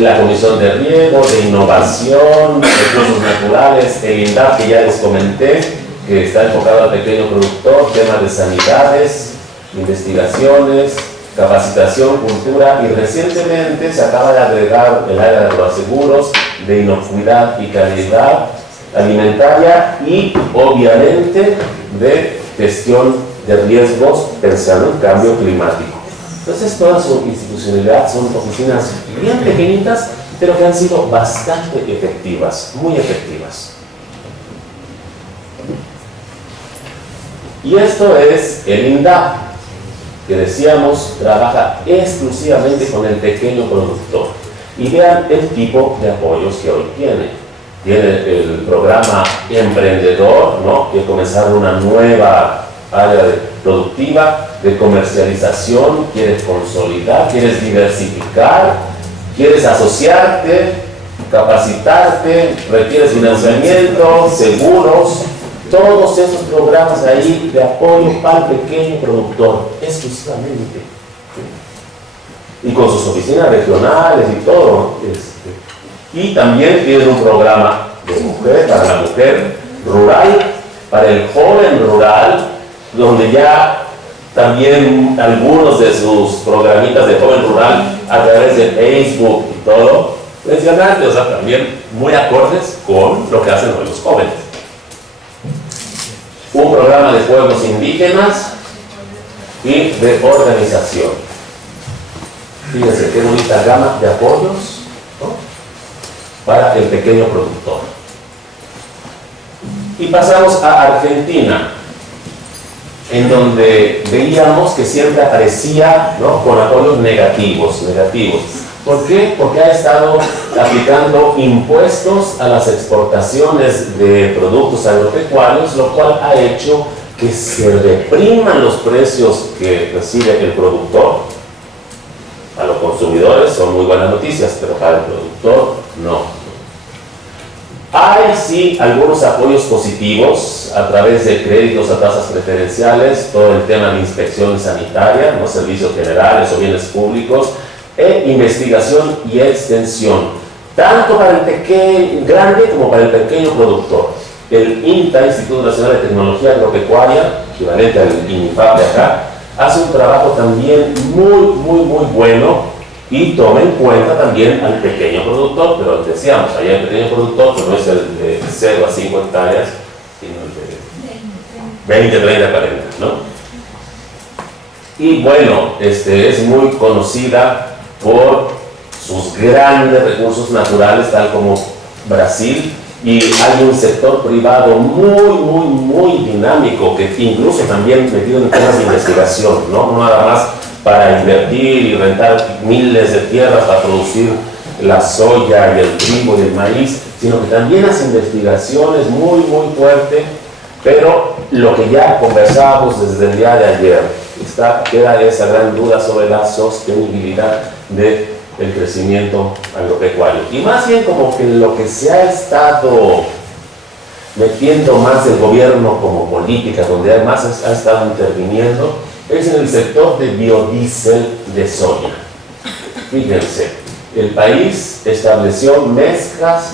la comisión de riego, de innovación, recursos naturales, el INDAP que ya les comenté, que está enfocado al pequeño productor, temas de sanidades, investigaciones, capacitación, cultura, y recientemente se acaba de agregar el área de agroseguros, de inocuidad y calidad alimentaria y obviamente de gestión de riesgos pensando en cambio climático. Entonces toda su institucionalidad son oficinas bien pequeñitas, pero que han sido bastante efectivas, muy efectivas. Y esto es el INDAP, que decíamos trabaja exclusivamente con el pequeño productor. Y vean el tipo de apoyos que hoy tiene. Tiene el programa emprendedor, ¿no? Que comenzar una nueva área productiva, de comercialización, quieres consolidar, quieres diversificar, quieres asociarte, capacitarte, requieres financiamiento, seguros, todos esos programas ahí de apoyo para el pequeño productor, exclusivamente. Y con sus oficinas regionales y todo. Y también tienen un programa de mujer, para la mujer rural, para el joven rural, donde ya también algunos de sus programitas de joven rural a través de Facebook y todo, mencionante, o sea, también muy acordes con lo que hacen hoy los jóvenes. Un programa de pueblos indígenas y de organización. Fíjense qué bonita gama de apoyos, ¿no? Para el pequeño productor. Y pasamos a Argentina, en donde veíamos que siempre aparecía, ¿no?, con apoyos negativos. ¿Por qué? Porque ha estado aplicando impuestos a las exportaciones de productos agropecuarios, lo cual ha hecho que se repriman los precios que recibe el productor. A los consumidores son muy buenas noticias, pero para el productor no. Hay sí algunos apoyos positivos a través de créditos a tasas preferenciales, todo el tema de inspección sanitaria, los servicios generales o bienes públicos, e investigación y extensión, tanto para el grande como para el pequeño productor. El INTA, Instituto Nacional de Tecnología Agropecuaria, equivalente al INIFAP de acá, hace un trabajo también muy bueno y toma en cuenta también al pequeño productor, pero decíamos, allá el pequeño productor, que no es el de 0 a 5 hectáreas, sino el de 20, 30, 40, ¿no? Y bueno, es muy conocida por sus grandes recursos naturales, tal como Brasil, y hay un sector privado muy dinámico, que incluso también metido en temas de investigación, ¿no? No nada más para invertir y rentar miles de tierras para producir la soya y el trigo y el maíz, sino que también hace investigaciones muy fuerte, pero lo que ya conversábamos desde el día de ayer, queda esa gran duda sobre la sostenibilidad del crecimiento agropecuario. Y más bien como que lo que se ha estado metiendo más el gobierno como política, donde además ha estado interviniendo, es en el sector de biodiesel de soya. Fíjense, el país estableció mezclas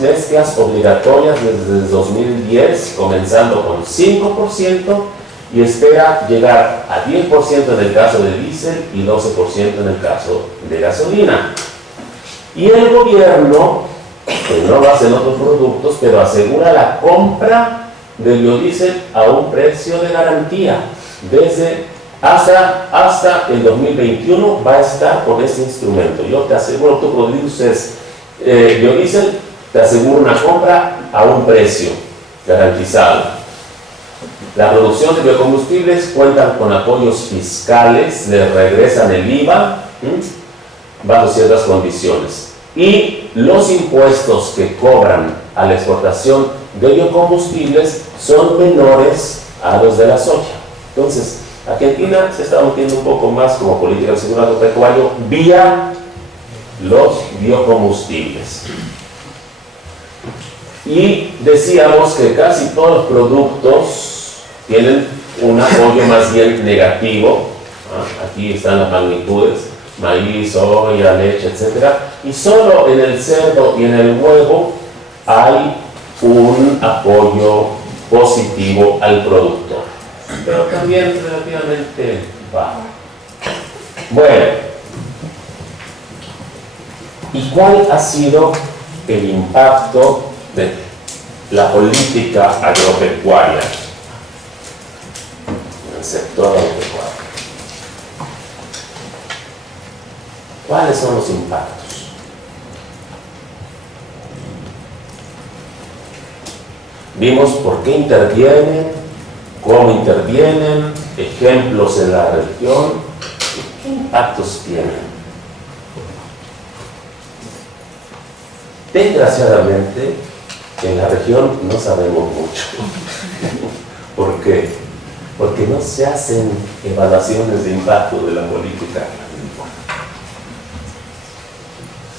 obligatorias desde 2010, comenzando con 5%, y espera llegar a 10% en el caso de diésel y 12% en el caso de gasolina. Y el gobierno, que no lo hace en otros productos, pero asegura la compra del biodiesel a un precio de garantía. Hasta el 2021 va a estar con este instrumento. Yo te aseguro, tú produces biodiesel, te aseguro una compra a un precio garantizado. La producción de biocombustibles cuentan con apoyos fiscales, le regresan el IVA bajo ciertas condiciones. Y los impuestos que cobran a la exportación de biocombustibles son menores a los de la soya. Entonces, Argentina se está metiendo un poco más como política del sector agropecuario vía los biocombustibles. Y decíamos que casi todos los productos tienen un apoyo más bien negativo. Aquí están las magnitudes: maíz, soya, leche, etc. Y solo en el cerdo y en el huevo hay un apoyo positivo al productor, pero también relativamente bajo. Bueno, ¿y cuál ha sido el impacto de la política agropecuaria en el sector agropecuario? ¿Cuáles son los impactos? Vimos por qué intervienen, cómo intervienen, ejemplos en la región, qué impactos tienen. Desgraciadamente, en la región no sabemos mucho. ¿Por qué? Porque no se hacen evaluaciones de impacto de la política.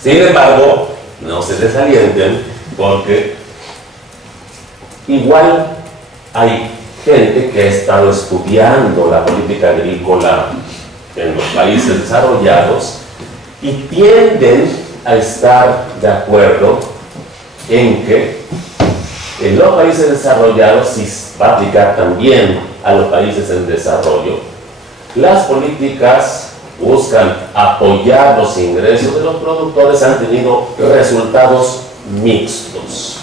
Sin embargo, no se desalienten porque igual hay gente que ha estado estudiando la política agrícola en los países desarrollados y tienden a estar de acuerdo en que en los países desarrollados, si va a aplicar también a los países en desarrollo, las políticas buscan apoyar los ingresos de los productores, han tenido resultados mixtos.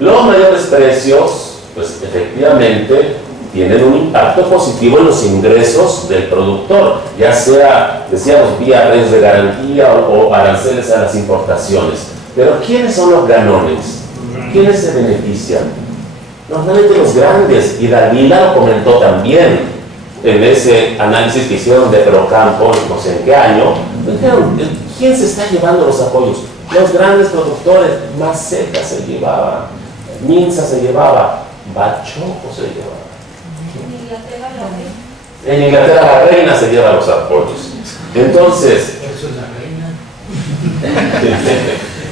Los mayores precios, pues efectivamente, tienen un impacto positivo en los ingresos del productor, ya sea, decíamos, vía redes de garantía o aranceles a las importaciones. Pero ¿quiénes son los ganones? ¿Quiénes se benefician? Normalmente los grandes, y Danila lo comentó también en ese análisis que hicieron de Procampo, no sé en qué año. Dijeron, ¿quién se está llevando los apoyos? Los grandes productores. Maseca se llevaba, Minsa se llevaba, Bachoco se llevaba. En Inglaterra la reina se lleva los apoyos. Entonces,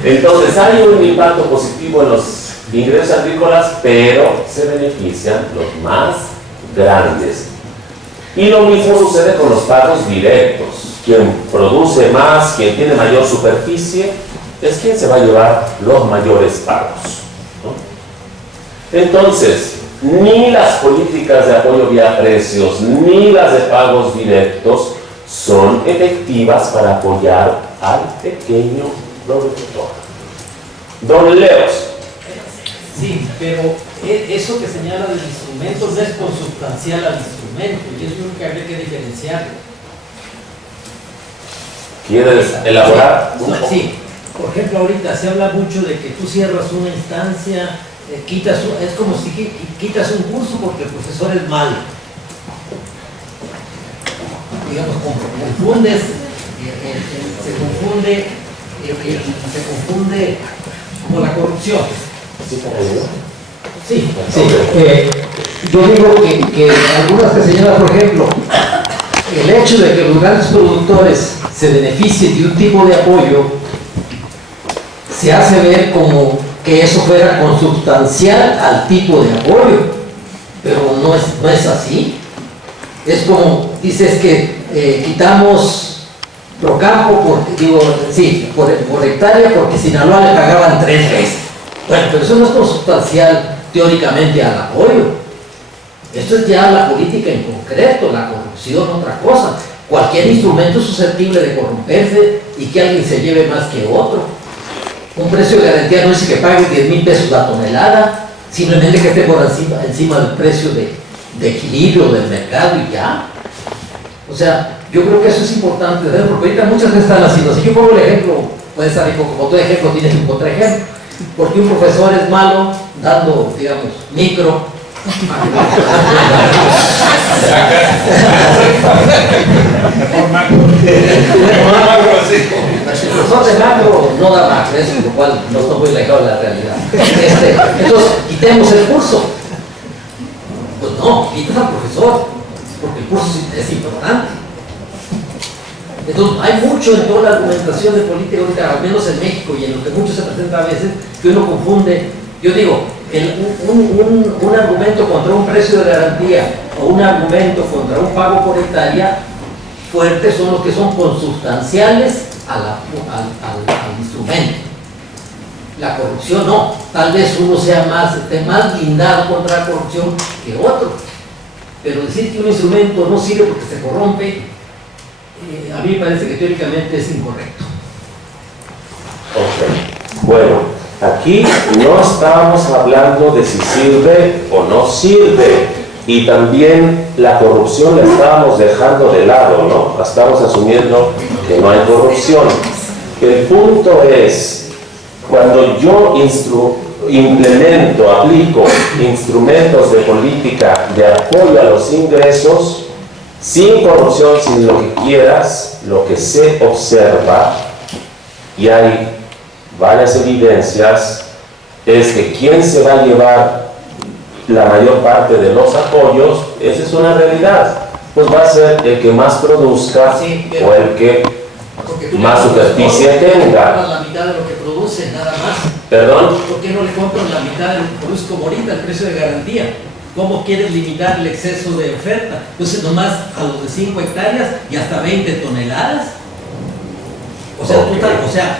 entonces hay un impacto positivo en los ingresos agrícolas, pero se benefician los más grandes. Y lo mismo sucede con los pagos directos. Quien produce más, quien tiene mayor superficie, es quien se va a llevar los mayores pagos, ¿no? Entonces, ni las políticas de apoyo vía precios, ni las de pagos directos son efectivas para apoyar al pequeño productor. Don Leos. Sí, pero eso que señala del instrumento no es consubstancial al instrumento, y eso es lo que habría que diferenciar. ¿Quieres elaborar? Sí, por ejemplo, ahorita se habla mucho de que tú cierras una instancia, es como si quitas un curso porque el profesor es malo. Digamos, confundes, se confunde como la corrupción. Sí, yo digo que algunas que señalan, por ejemplo, el hecho de que los grandes productores se beneficien de un tipo de apoyo se hace ver como que eso fuera consubstancial al tipo de apoyo, pero no es así. Es como, dices que quitamos Procampo por hectárea porque Sinaloa le pagaban 3 veces. Bueno, pero eso no es consubstancial teóricamente al apoyo. Esto es ya la política en concreto, la corrupción, otra cosa. Cualquier instrumento es susceptible de corromperse y que alguien se lleve más que otro. Un precio de garantía no es que pague 10,000 pesos la tonelada, simplemente que esté por encima del precio de equilibrio del mercado y ya. O sea, yo creo que eso es importante, porque ahorita muchas veces están haciendo. Si yo pongo el ejemplo, puede estar como todo ejemplo, tienes un contraejemplo. Porque un profesor es malo dando, digamos, micro. El profesor de macro no da macro, lo cual no está muy alejado de la realidad. Entonces, quitemos el curso. Pues no, quitas al profesor, porque el curso es importante. Entonces, hay mucho en toda la argumentación de política ahorita, al menos en México y en lo que mucho se presenta a veces, que uno confunde. Yo digo, un argumento contra un precio de garantía o un argumento contra un pago por hectárea fuertes son los que son consubstanciales al instrumento. La corrupción no, tal vez uno sea esté más blindado contra la corrupción que otro. pero decir que un instrumento no sirve porque se corrompe, a mí me parece que teóricamente es incorrecto. Ok, bueno, aquí no estábamos hablando de si sirve o no sirve, y también la corrupción la estábamos dejando de lado, ¿no? Estamos asumiendo que no hay corrupción. El punto es, cuando yo implemento, aplico instrumentos de política de apoyo a los ingresos, sin corrupción, sin lo que quieras, lo que se observa, y hay varias evidencias, es que quien se va a llevar la mayor parte de los apoyos, esa es una realidad, pues va a ser el que más produzca, Sí, o el que más superficie tenga. La mitad de lo que produce, nada más. ¿Perdón? ¿Por qué no le compran la mitad del produce como ahorita, el precio de garantía? ¿Cómo quieres limitar el exceso de oferta? Entonces nomás a los de 5 hectáreas y hasta 20 toneladas. O sea, Okay.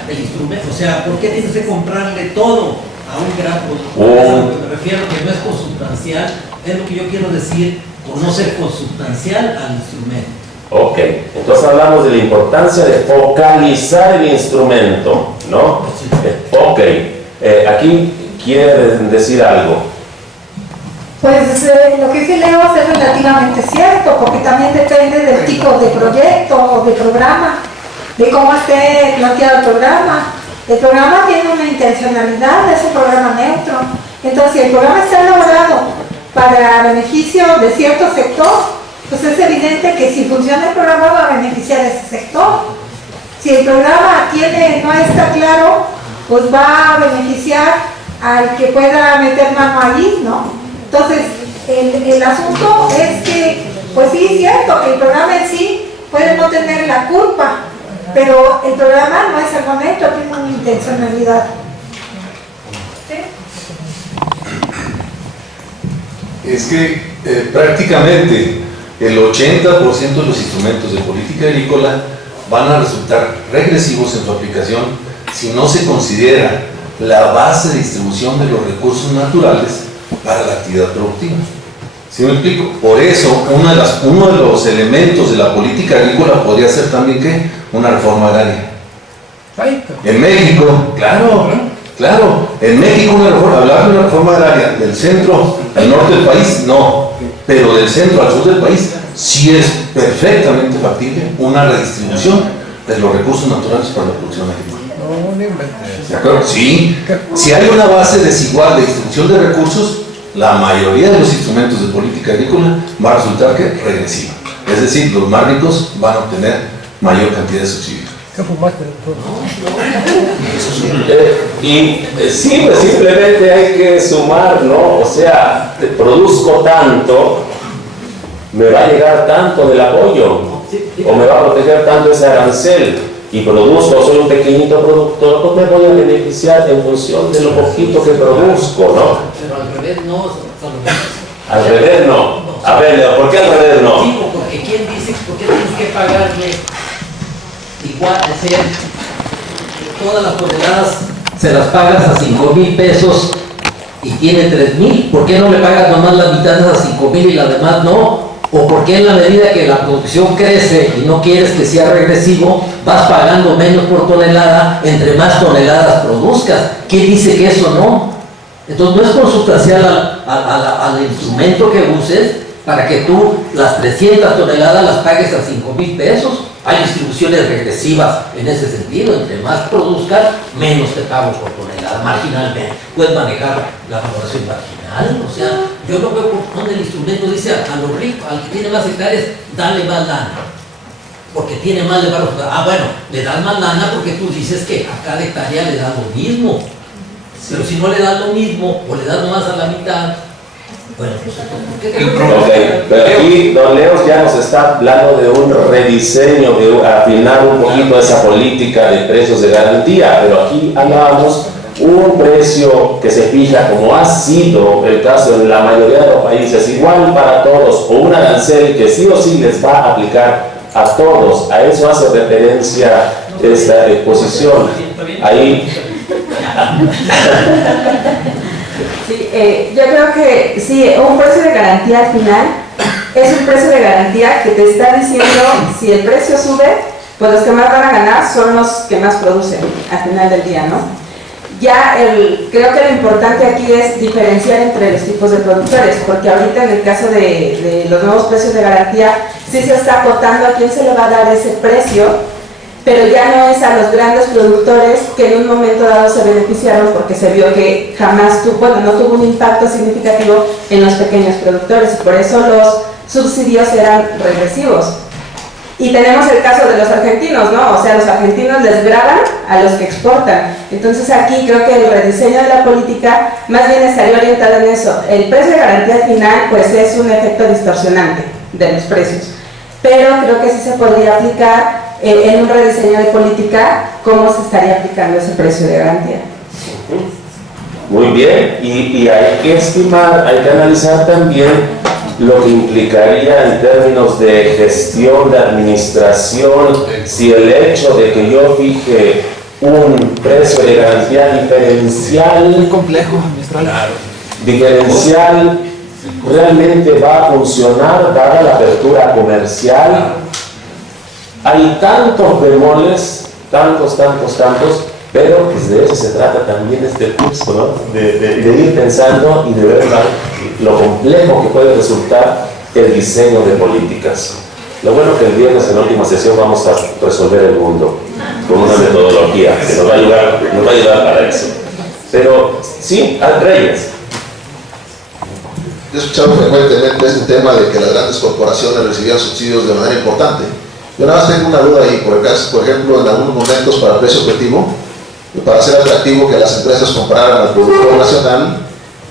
el instrumento, ¿por qué tienes que comprarle todo a un gran productor? Es a lo que me refiero, que no es consustancial, es lo que yo quiero decir, por no ser consustancial al instrumento. Ok, entonces hablamos de la importancia de focalizar el instrumento, ¿no? Ok, aquí quiere decir algo. Pues lo que dice Leo es relativamente cierto, porque también depende del tipo de proyecto o de programa, de cómo esté planteado el programa. El programa tiene una intencionalidad, es un programa neutro. Entonces, si el programa está elaborado para beneficio de cierto sector, pues es evidente que si funciona el programa va a beneficiar a ese sector. Si el programa no está claro, pues va a beneficiar al que pueda meter mano allí, ¿no? Entonces, el asunto es que, pues sí, es cierto, que el programa en sí puede no tener la culpa, pero el programa no es algo neutro, tiene una intencionalidad. ¿Sí? Es que prácticamente el 80% de los instrumentos de política agrícola van a resultar regresivos en su aplicación si no se considera la base de distribución de los recursos naturales para la actividad productiva. ¿Sí me explico? Por eso, uno de los elementos de la política agrícola podría ser también ¿qué? Una reforma agraria. En México, claro, en México hablar de una reforma agraria del centro al norte del país, no, pero del centro al sur del país sí es perfectamente factible una redistribución de los recursos naturales para la producción agrícola. No inventes. ¿De acuerdo? Sí, si hay una base desigual de distribución de recursos, la mayoría de los instrumentos de política agrícola va a resultar que regresiva. Es decir, los más ricos van a obtener mayor cantidad de subsidios. ¿Qué fumaste? Sí, pues simplemente hay que sumar, ¿no? O sea, produzco tanto, me va a llegar tanto del apoyo, o me va a proteger tanto ese arancel, y produzco, soy un pequeñito productor, pues me voy a beneficiar en función de lo poquito que produzco, ¿no? Pero al revés no, Al revés no. A ver, Leo, ¿por qué al revés no? Sí, porque ¿quién dice por qué tienes que pagarle igual de ser todas las toneladas se las pagas a 5,000 pesos y tiene 3,000? ¿Por qué no le pagas nomás la mitad de esas 5,000 y las demás no? ¿O por qué en la medida que la producción crece y no quieres que sea regresivo, vas pagando menos por tonelada entre más toneladas produzcas? ¿Quién dice que eso no? Entonces no es consustancial al instrumento que uses para que tú las 300 toneladas las pagues a 5,000 pesos. Hay distribuciones regresivas en ese sentido. Entre más produzcas, menos te pago por tonelada. Marginalmente puedes manejar la valoración marginal. O sea, yo no veo por dónde el instrumento dice a los ricos, al que tiene más hectáreas, dale más lana. Porque tiene más de valor. Bueno, le das más lana porque tú dices que a cada hectárea le das lo mismo. Pero si no le das lo mismo o le das más a la mitad, bueno, Ok, pero aquí Don Leos ya nos está hablando de un rediseño, de afinar un poquito esa política de precios de garantía, pero aquí hablábamos un precio que se fija, como ha sido el caso en la mayoría de los países, igual para todos, o un arancel que sí o sí les va a aplicar a todos. A eso hace referencia esta exposición. Ahí. Sí, yo creo que sí, un precio de garantía al final es un precio de garantía que te está diciendo si el precio sube, pues los que más van a ganar son los que más producen al final del día, ¿no? Ya creo que lo importante aquí es diferenciar entre los tipos de productores, porque ahorita en el caso de los nuevos precios de garantía sí se está acotando a quién se le va a dar ese precio, pero ya no es a los grandes productores que en un momento dado se beneficiaron porque se vio que jamás no tuvo un impacto significativo en los pequeños productores y por eso los subsidios eran regresivos. Y tenemos el caso de los argentinos, ¿no? O sea, los argentinos les graban a los que exportan. Entonces aquí creo que el rediseño de la política más bien estaría orientado en eso. El precio de garantía al final pues es un efecto distorsionante de los precios. Pero creo que sí se podría aplicar en un rediseño de política cómo se estaría aplicando ese precio de garantía. Muy bien, y hay que estimar, hay que analizar también lo que implicaría en términos de gestión, de administración, si el hecho de que yo fije un precio de garantía diferencial, Muy complejo administrar. diferencial realmente va a funcionar dada la apertura comercial. Hay tantos bemoles, tantos, pero pues de eso se trata también este curso, ¿no? De ir pensando y de ver lo complejo que puede resultar el diseño de políticas. Lo bueno que el viernes en la última sesión vamos a resolver el mundo con una metodología que nos va a ayudar para eso. Pero sí, Reyes. He escuchado frecuentemente este tema de que las grandes corporaciones recibían subsidios de manera importante. Yo nada más tengo una duda ahí, por ejemplo, en algunos momentos para el precio objetivo, para ser atractivo que las empresas compraran al productor nacional,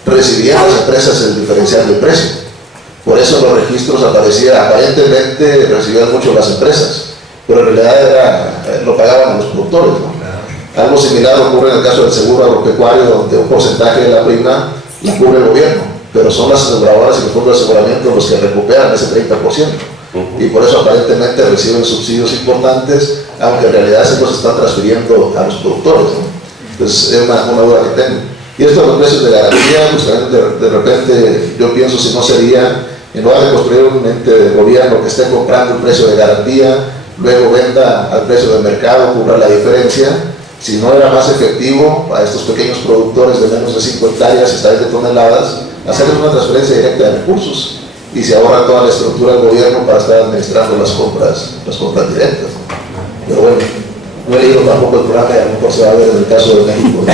recibían las empresas el diferencial del precio. Por eso en los registros aparecía, aparentemente recibían mucho las empresas, pero en realidad lo pagaban los productores, ¿no? Algo similar ocurre en el caso del seguro agropecuario, donde un porcentaje de la prima la cubre el gobierno, pero son las aseguradoras y los fondos de aseguramiento los que recuperan ese 30%. Y por eso aparentemente reciben subsidios importantes, aunque en realidad se los están transfiriendo a los productores, ¿no? Entonces es una duda que tengo. Y esto de los precios de garantía, pues también de repente yo pienso si no sería, en lugar de construir un ente de gobierno que esté comprando el precio de garantía, luego venda al precio del mercado, cubra la diferencia, si no era más efectivo a estos pequeños productores de menos de 5 hectáreas y 6 toneladas, hacerles una transferencia directa de recursos y se ahorra toda la estructura del gobierno para estar administrando las compras directas. Pero bueno, no he leído tampoco el programa y a lo mejor se va a ver en el caso de México.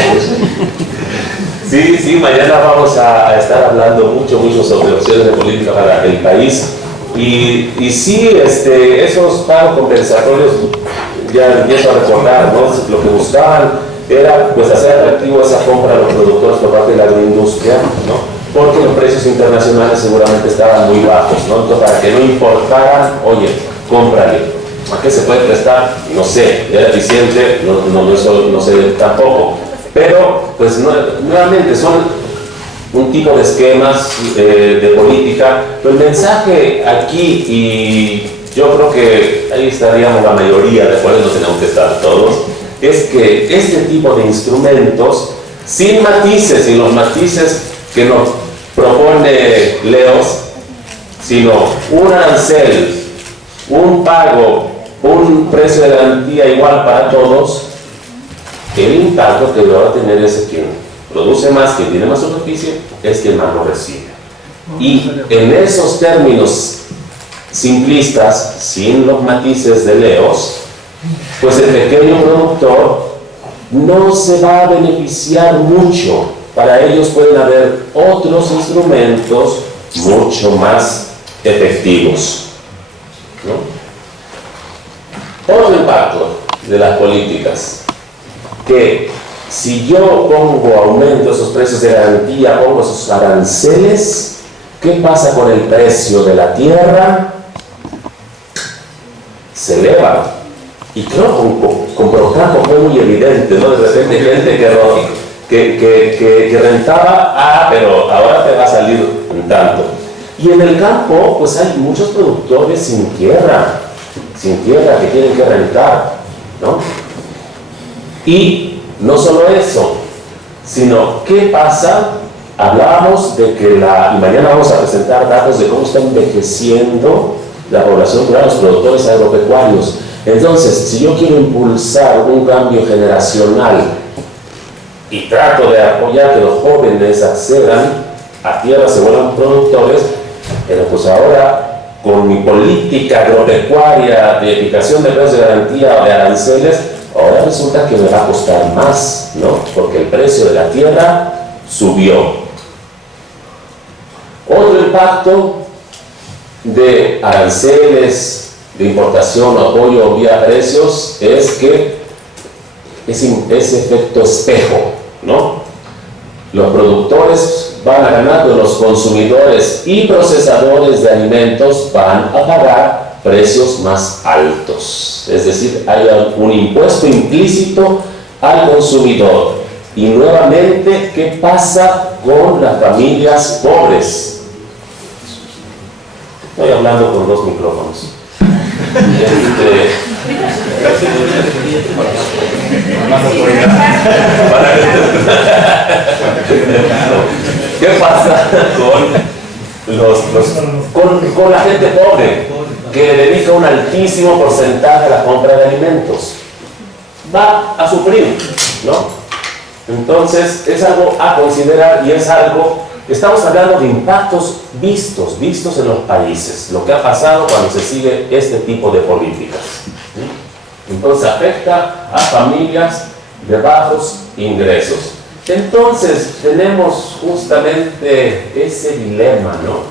Sí, mañana vamos a estar hablando mucho sobre opciones de política para el país. Y sí, esos pagos compensatorios, ya empiezo a recordar, ¿no? Lo que buscaban era pues hacer atractivo esa compra a los productores por parte de la agroindustria, ¿no? Porque los precios internacionales seguramente estaban muy bajos, ¿no? Entonces, para que no importaran, oye, cómprale. ¿A qué se puede prestar? No sé, ¿era eficiente? No sé tampoco. Pero, pues, nuevamente, son un tipo de esquemas de política. Pero el mensaje aquí, y yo creo que ahí estaríamos la mayoría, de acuerdo, no tenemos que estar todos, es que este tipo de instrumentos, sin matices, sin los matices que nos propone Leos, sino un arancel, un pago, un precio de garantía igual para todos, el impacto que va a tener es quien produce más, quien tiene más superficie, es quien más lo recibe. Y en esos términos simplistas, sin los matices de Leos, pues el pequeño productor no se va a beneficiar mucho. Para ellos pueden haber otros instrumentos mucho más efectivos, ¿no? Otro impacto de las políticas, que si yo aumento esos precios de garantía, pongo esos aranceles, ¿qué pasa con el precio de la tierra? Se eleva. Y creo que con Procampo fue muy evidente, ¿no? De repente gente que rentaba, pero ahora te va a salir un tanto. Y en el campo, pues hay muchos productores sin tierra que tienen que rentar, ¿no? Y no solo eso, sino qué pasa hablábamos de que y mañana vamos a presentar datos de cómo está envejeciendo la población rural, los productores agropecuarios. Entonces, si yo quiero impulsar un cambio generacional y trato de apoyar que los jóvenes accedan a tierra, se vuelvan productores, pero pues ahora con mi política agropecuaria de fijación de precios de garantía o de aranceles, ahora resulta que me va a costar más, ¿no? Porque el precio de la tierra subió. Otro impacto de aranceles, de importación o apoyo vía precios es que ese efecto espejo, ¿no? Los productores van a ganar, pero los consumidores y procesadores de alimentos van a pagar precios más altos. Es decir, hay un impuesto implícito al consumidor. Y nuevamente, ¿qué pasa con las familias pobres? Estoy hablando con dos micrófonos. ¿Qué pasa con la gente pobre que le dedica un altísimo porcentaje a la compra de alimentos? Va a sufrir, ¿no? Entonces es algo a considerar y es algo. Estamos hablando de impactos vistos en los países, lo que ha pasado cuando se sigue este tipo de políticas. Entonces afecta a familias de bajos ingresos. Entonces tenemos justamente ese dilema, ¿no?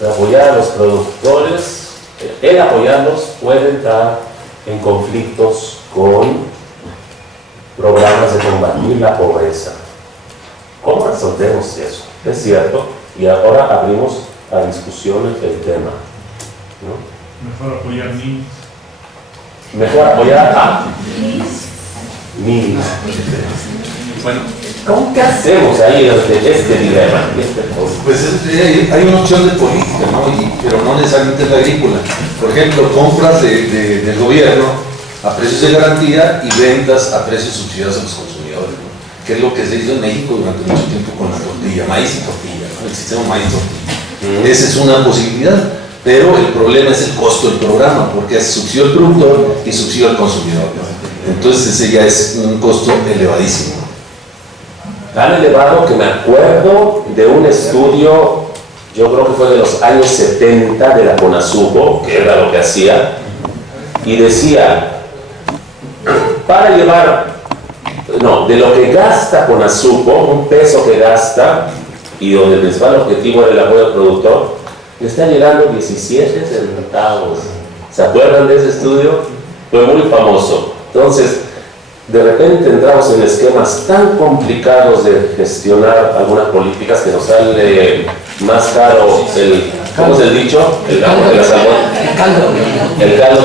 De apoyar a los productores, el apoyarlos puede entrar en conflictos con programas de combatir la pobreza. ¿Cómo resolvemos eso? Es cierto, y ahora abrimos a discusiones el tema, ¿no? Mejor apoyar niños. Mejor apoyar a niños. Bueno, ¿Cómo que hacemos ahí este dilema? pues hay una opción de política, ¿no? Pero no necesariamente es la agrícola. Por ejemplo, compras del gobierno a precios de garantía y ventas a precios subsidiados a los consumidores, ¿no? Que es lo que se hizo en México durante mucho tiempo con la tortilla, maíz y tortilla, ¿no? El sistema maíz-tortilla. Esa es una posibilidad, pero el problema es el costo del programa, porque es subsidio al productor y subsidio al consumidor, ¿no? Entonces ese ya es un costo elevadísimo. Tan elevado que me acuerdo de un estudio, yo creo que fue de los años 70 de la CONASUPO, que era lo que hacía, y decía, para llevar, de lo que gasta CONASUPO, un peso que gasta, y donde el principal objetivo era el apoyo al productor, le está llegando 17 centavos. ¿Se acuerdan de ese estudio? Fue muy famoso. Entonces, de repente entramos en esquemas tan complicados de gestionar algunas políticas que nos sale más caro ¿cómo es el dicho? El caldo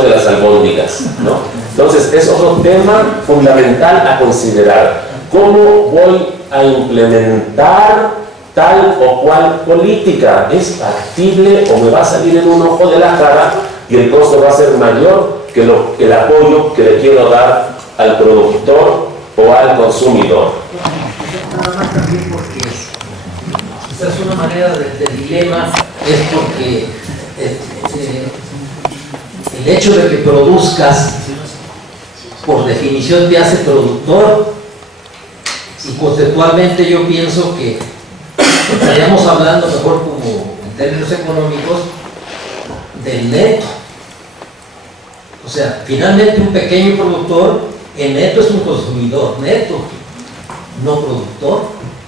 de las albóndigas, ¿no? Entonces es otro tema fundamental a considerar. ¿Cómo voy a implementar tal o cual política? ¿Es factible o me va a salir en un ojo de la cara y el costo va a ser mayor que el apoyo que le quiero dar al productor o al consumidor? Nada más también porque quizás una manera de dilema es porque el hecho de que produzcas por definición te hace productor, y conceptualmente yo pienso que estaríamos hablando mejor como en términos económicos del neto. O sea, finalmente un pequeño productor en neto es un consumidor neto, no productor.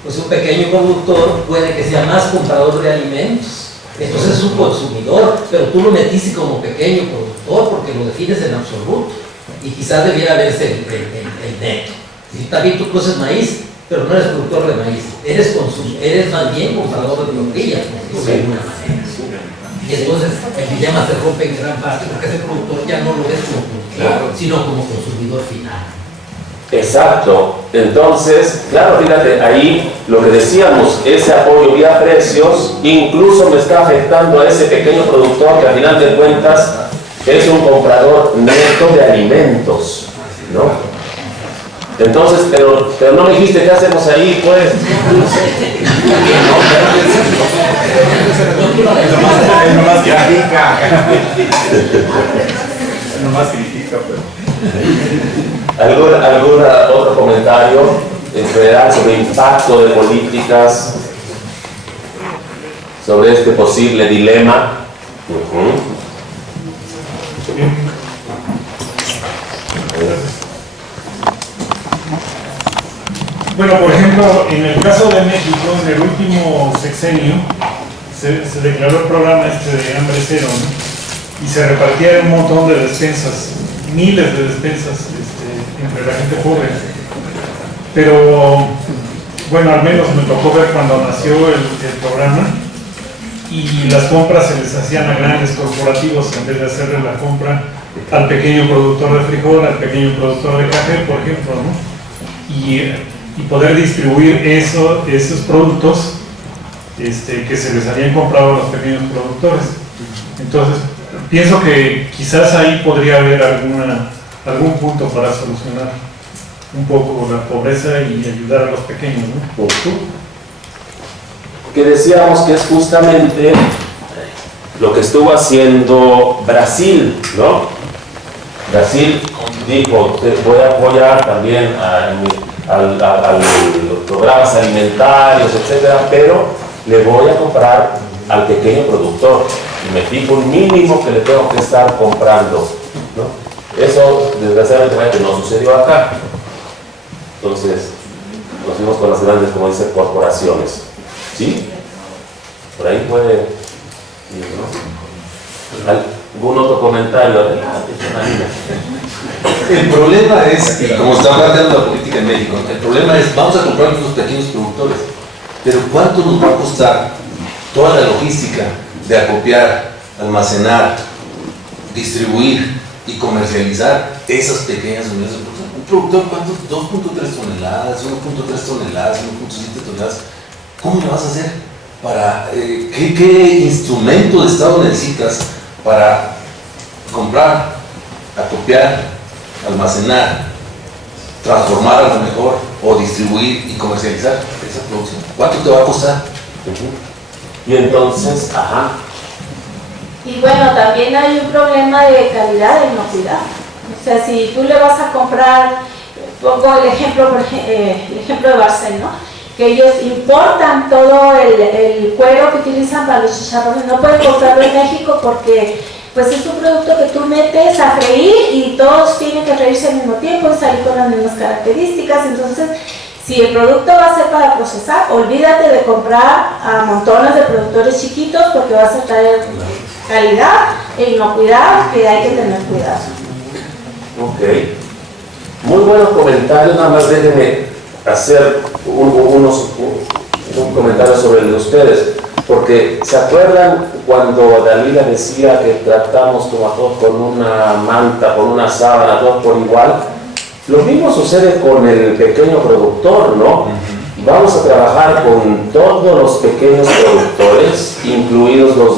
Pues un pequeño productor puede que sea más comprador de alimentos, entonces es un consumidor, pero tú lo metiste como pequeño productor porque lo defines en absoluto, y quizás debiera verse el neto. Si también tú produces maíz, pero no eres productor de maíz, eres más bien comprador de tortillas, de alguna manera. Y entonces el dilema se rompe en gran parte porque ese productor ya no lo ves como productor, sino como consumidor final. Exacto. Entonces, claro, fíjate, ahí lo que decíamos, ese apoyo vía precios, incluso me está afectando a ese pequeño productor que al final de cuentas es un comprador neto de alimentos, ¿no? Entonces, pero no me dijiste qué hacemos ahí, pues. Nomás critica. Nomás critica, pero. ¿Algún otro comentario en general sobre impacto de políticas sobre este posible dilema? Bueno, por ejemplo, en el caso de México, en el último sexenio, se declaró el programa de hambre cero, ¿no? Y se repartía un montón de despensas, miles de despensas entre la gente pobre. Pero, bueno, al menos me tocó ver cuando nació el programa, y las compras se les hacían a grandes corporativos en vez de hacerle la compra al pequeño productor de frijol, al pequeño productor de café, por ejemplo, ¿no? Y poder distribuir esos productos que se les habían comprado a los pequeños productores. Entonces, pienso que quizás ahí podría haber algún punto para solucionar un poco la pobreza y ayudar a los pequeños, ¿no? Que decíamos que es justamente lo que estuvo haciendo Brasil, ¿no? Brasil dijo, voy a apoyar también a los programas alimentarios, etcétera, pero le voy a comprar al pequeño productor y me fijo un mínimo que le tengo que estar comprando, ¿no? Eso desgraciadamente no sucedió acá. Entonces nos fuimos con las grandes, como dicen, corporaciones, ¿sí? Por ahí puede ir, ¿no? ¿Algún otro comentario? El problema es, como está planteando la política en México, el problema es, vamos a comprar a nuestros pequeños productores, pero ¿cuánto nos va a costar toda la logística de acopiar, almacenar, distribuir y comercializar esas pequeñas unidades de producción? Un productor, ¿cuánto? 2.3 toneladas, 1.3 toneladas, 1.7 toneladas. ¿Cómo lo vas a hacer? ¿Qué instrumento de Estado necesitas para comprar, acopiar, almacenar, transformar a lo mejor o distribuir y comercializar esa producción? ¿Cuánto te va a costar? Y entonces, Y bueno, también hay un problema de calidad e inocuidad. O sea, si tú le vas a comprar, pongo el ejemplo de Barcel, ¿no? Que ellos importan todo el cuero que utilizan para los chicharrones, no pueden comprarlo en México porque pues es un producto que tú metes a freír y todos tienen que freírse al mismo tiempo y salir con las mismas características. Entonces, si el producto va a ser para procesar, olvídate de comprar a montones de productores chiquitos porque vas a traer calidad e inocuidad, que hay que tener cuidado. ok. Muy buenos comentarios, nada más déjenme hacer un comentario sobre el de ustedes, porque ¿se acuerdan cuando Dalila decía que tratamos como a todos con una manta, con una sábana, todos por igual? Lo mismo sucede con el pequeño productor, ¿no? Vamos a trabajar con todos los pequeños productores, incluidos los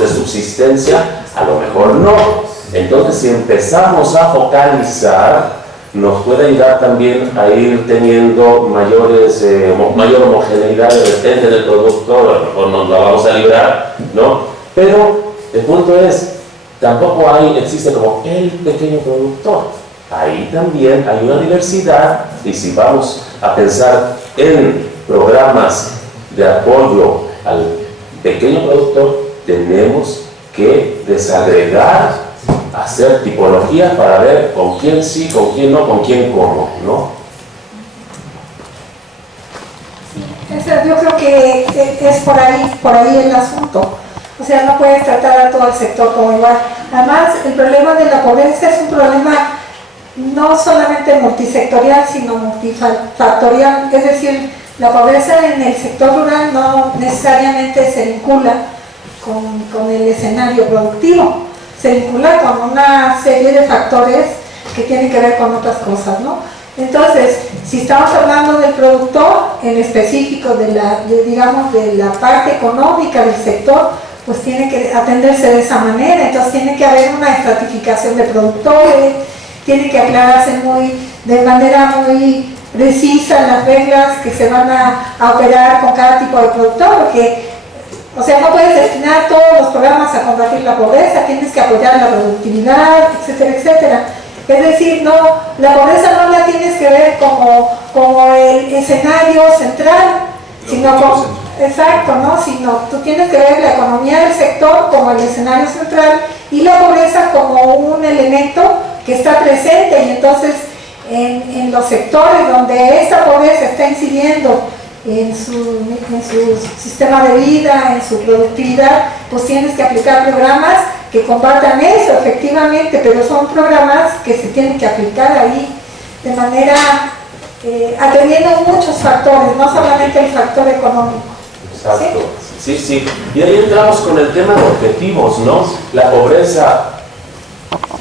de subsistencia, a lo mejor no. Entonces, si empezamos a focalizar, nos puede ayudar también a ir teniendo mayor homogeneidad de repente en el producto, a lo mejor nos la vamos a librar, ¿no? Pero el punto es, tampoco existe como el pequeño productor. Ahí también hay una diversidad, y si vamos a pensar en programas de apoyo al pequeño productor, tenemos que desagregar, hacer tipologías para ver con quién sí, con quién no, con quién cómo, ¿no? Yo creo que es por ahí el asunto. O sea, no puedes tratar a todo el sector como igual. Además, el problema de la pobreza es un problema no solamente multisectorial, sino multifactorial. Es decir, la pobreza en el sector rural no necesariamente se vincula con el escenario productivo, se vincula con una serie de factores que tienen que ver con otras cosas, ¿no? Entonces, si estamos hablando del productor en específico, de la parte económica del sector, pues tiene que atenderse de esa manera. Entonces tiene que haber una estratificación de productores, tiene que aclararse muy de manera muy precisa las reglas que se van a operar con cada tipo de productor, porque, o sea, no puedes destinar todos los programas a combatir la pobreza, tienes que apoyar la productividad, etcétera, etcétera. Es decir, no, la pobreza no la tienes que ver como el escenario central, sino como, exacto, ¿no? Sino tú tienes que ver la economía del sector como el escenario central y la pobreza como un elemento que está presente, y entonces en los sectores donde esta pobreza está incidiendo en su sistema de vida, en su productividad, pues tienes que aplicar programas que combatan eso, efectivamente, pero son programas que se tienen que aplicar ahí de manera atendiendo muchos factores, no solamente el factor económico. Exacto, sí. Y ahí entramos con el tema de objetivos, ¿no? La pobreza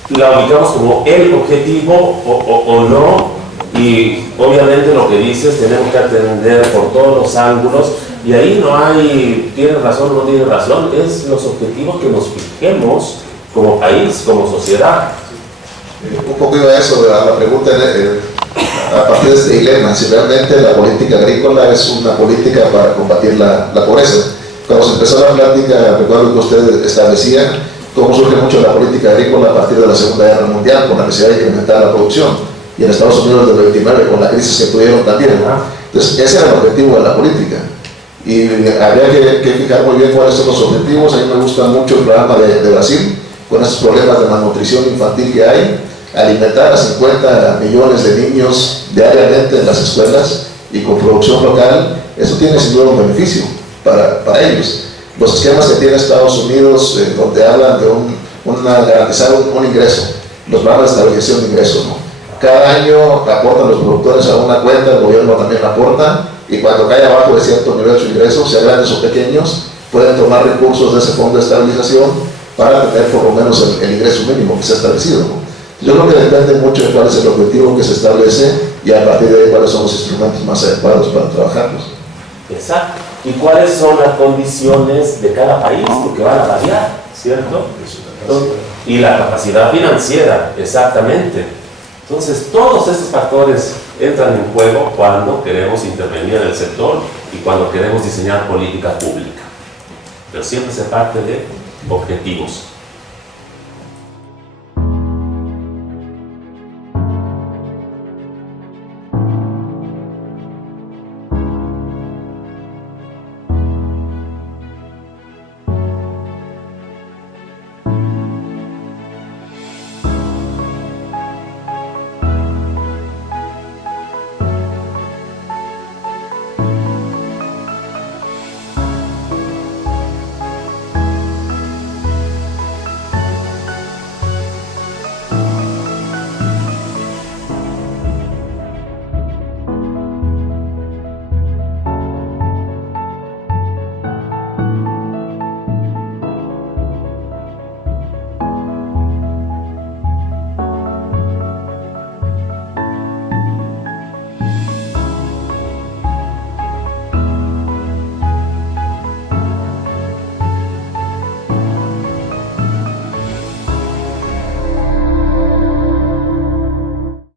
la ubicamos como el objetivo o no, y obviamente lo que dices tenemos que atender por todos los ángulos, y ahí no hay, tiene razón o no tiene razón, es los objetivos que nos fijemos como país, como sociedad. Un poco iba a eso, a la pregunta a partir de este dilema, si realmente la política agrícola es una política para combatir la pobreza. Cuando se empezó la plática, recuerdo que usted establecía cómo surge mucho la política agrícola a partir de la Segunda Guerra Mundial, con la necesidad de incrementar la producción, y en Estados Unidos del 29 con la crisis que tuvieron también. Entonces, ese era el objetivo de la política. Y habría que fijar muy bien cuáles son los objetivos. A mí me gusta mucho el programa de Brasil, con esos problemas de malnutrición infantil que hay, alimentar a 50 millones de niños diariamente en las escuelas y con producción local. Eso tiene sin duda un beneficio para ellos. Los esquemas que tiene Estados Unidos, donde hablan de garantizar un ingreso, los planes de estabilización de ingresos, ¿no? Cada año aportan los productores a una cuenta, el gobierno también aporta, y cuando cae abajo de cierto nivel su ingreso, sean grandes o pequeños, pueden tomar recursos de ese fondo de estabilización para tener por lo menos el ingreso mínimo que se ha establecido, ¿no? Yo creo que depende mucho de cuál es el objetivo que se establece, y a partir de ahí cuáles son los instrumentos más adecuados para trabajarlos. Exacto. ¿Y cuáles son las condiciones de cada país? Porque van a variar, ¿cierto? Y la capacidad financiera, exactamente. Entonces, todos estos factores entran en juego cuando queremos intervenir en el sector y cuando queremos diseñar política pública. Pero siempre se parte de objetivos.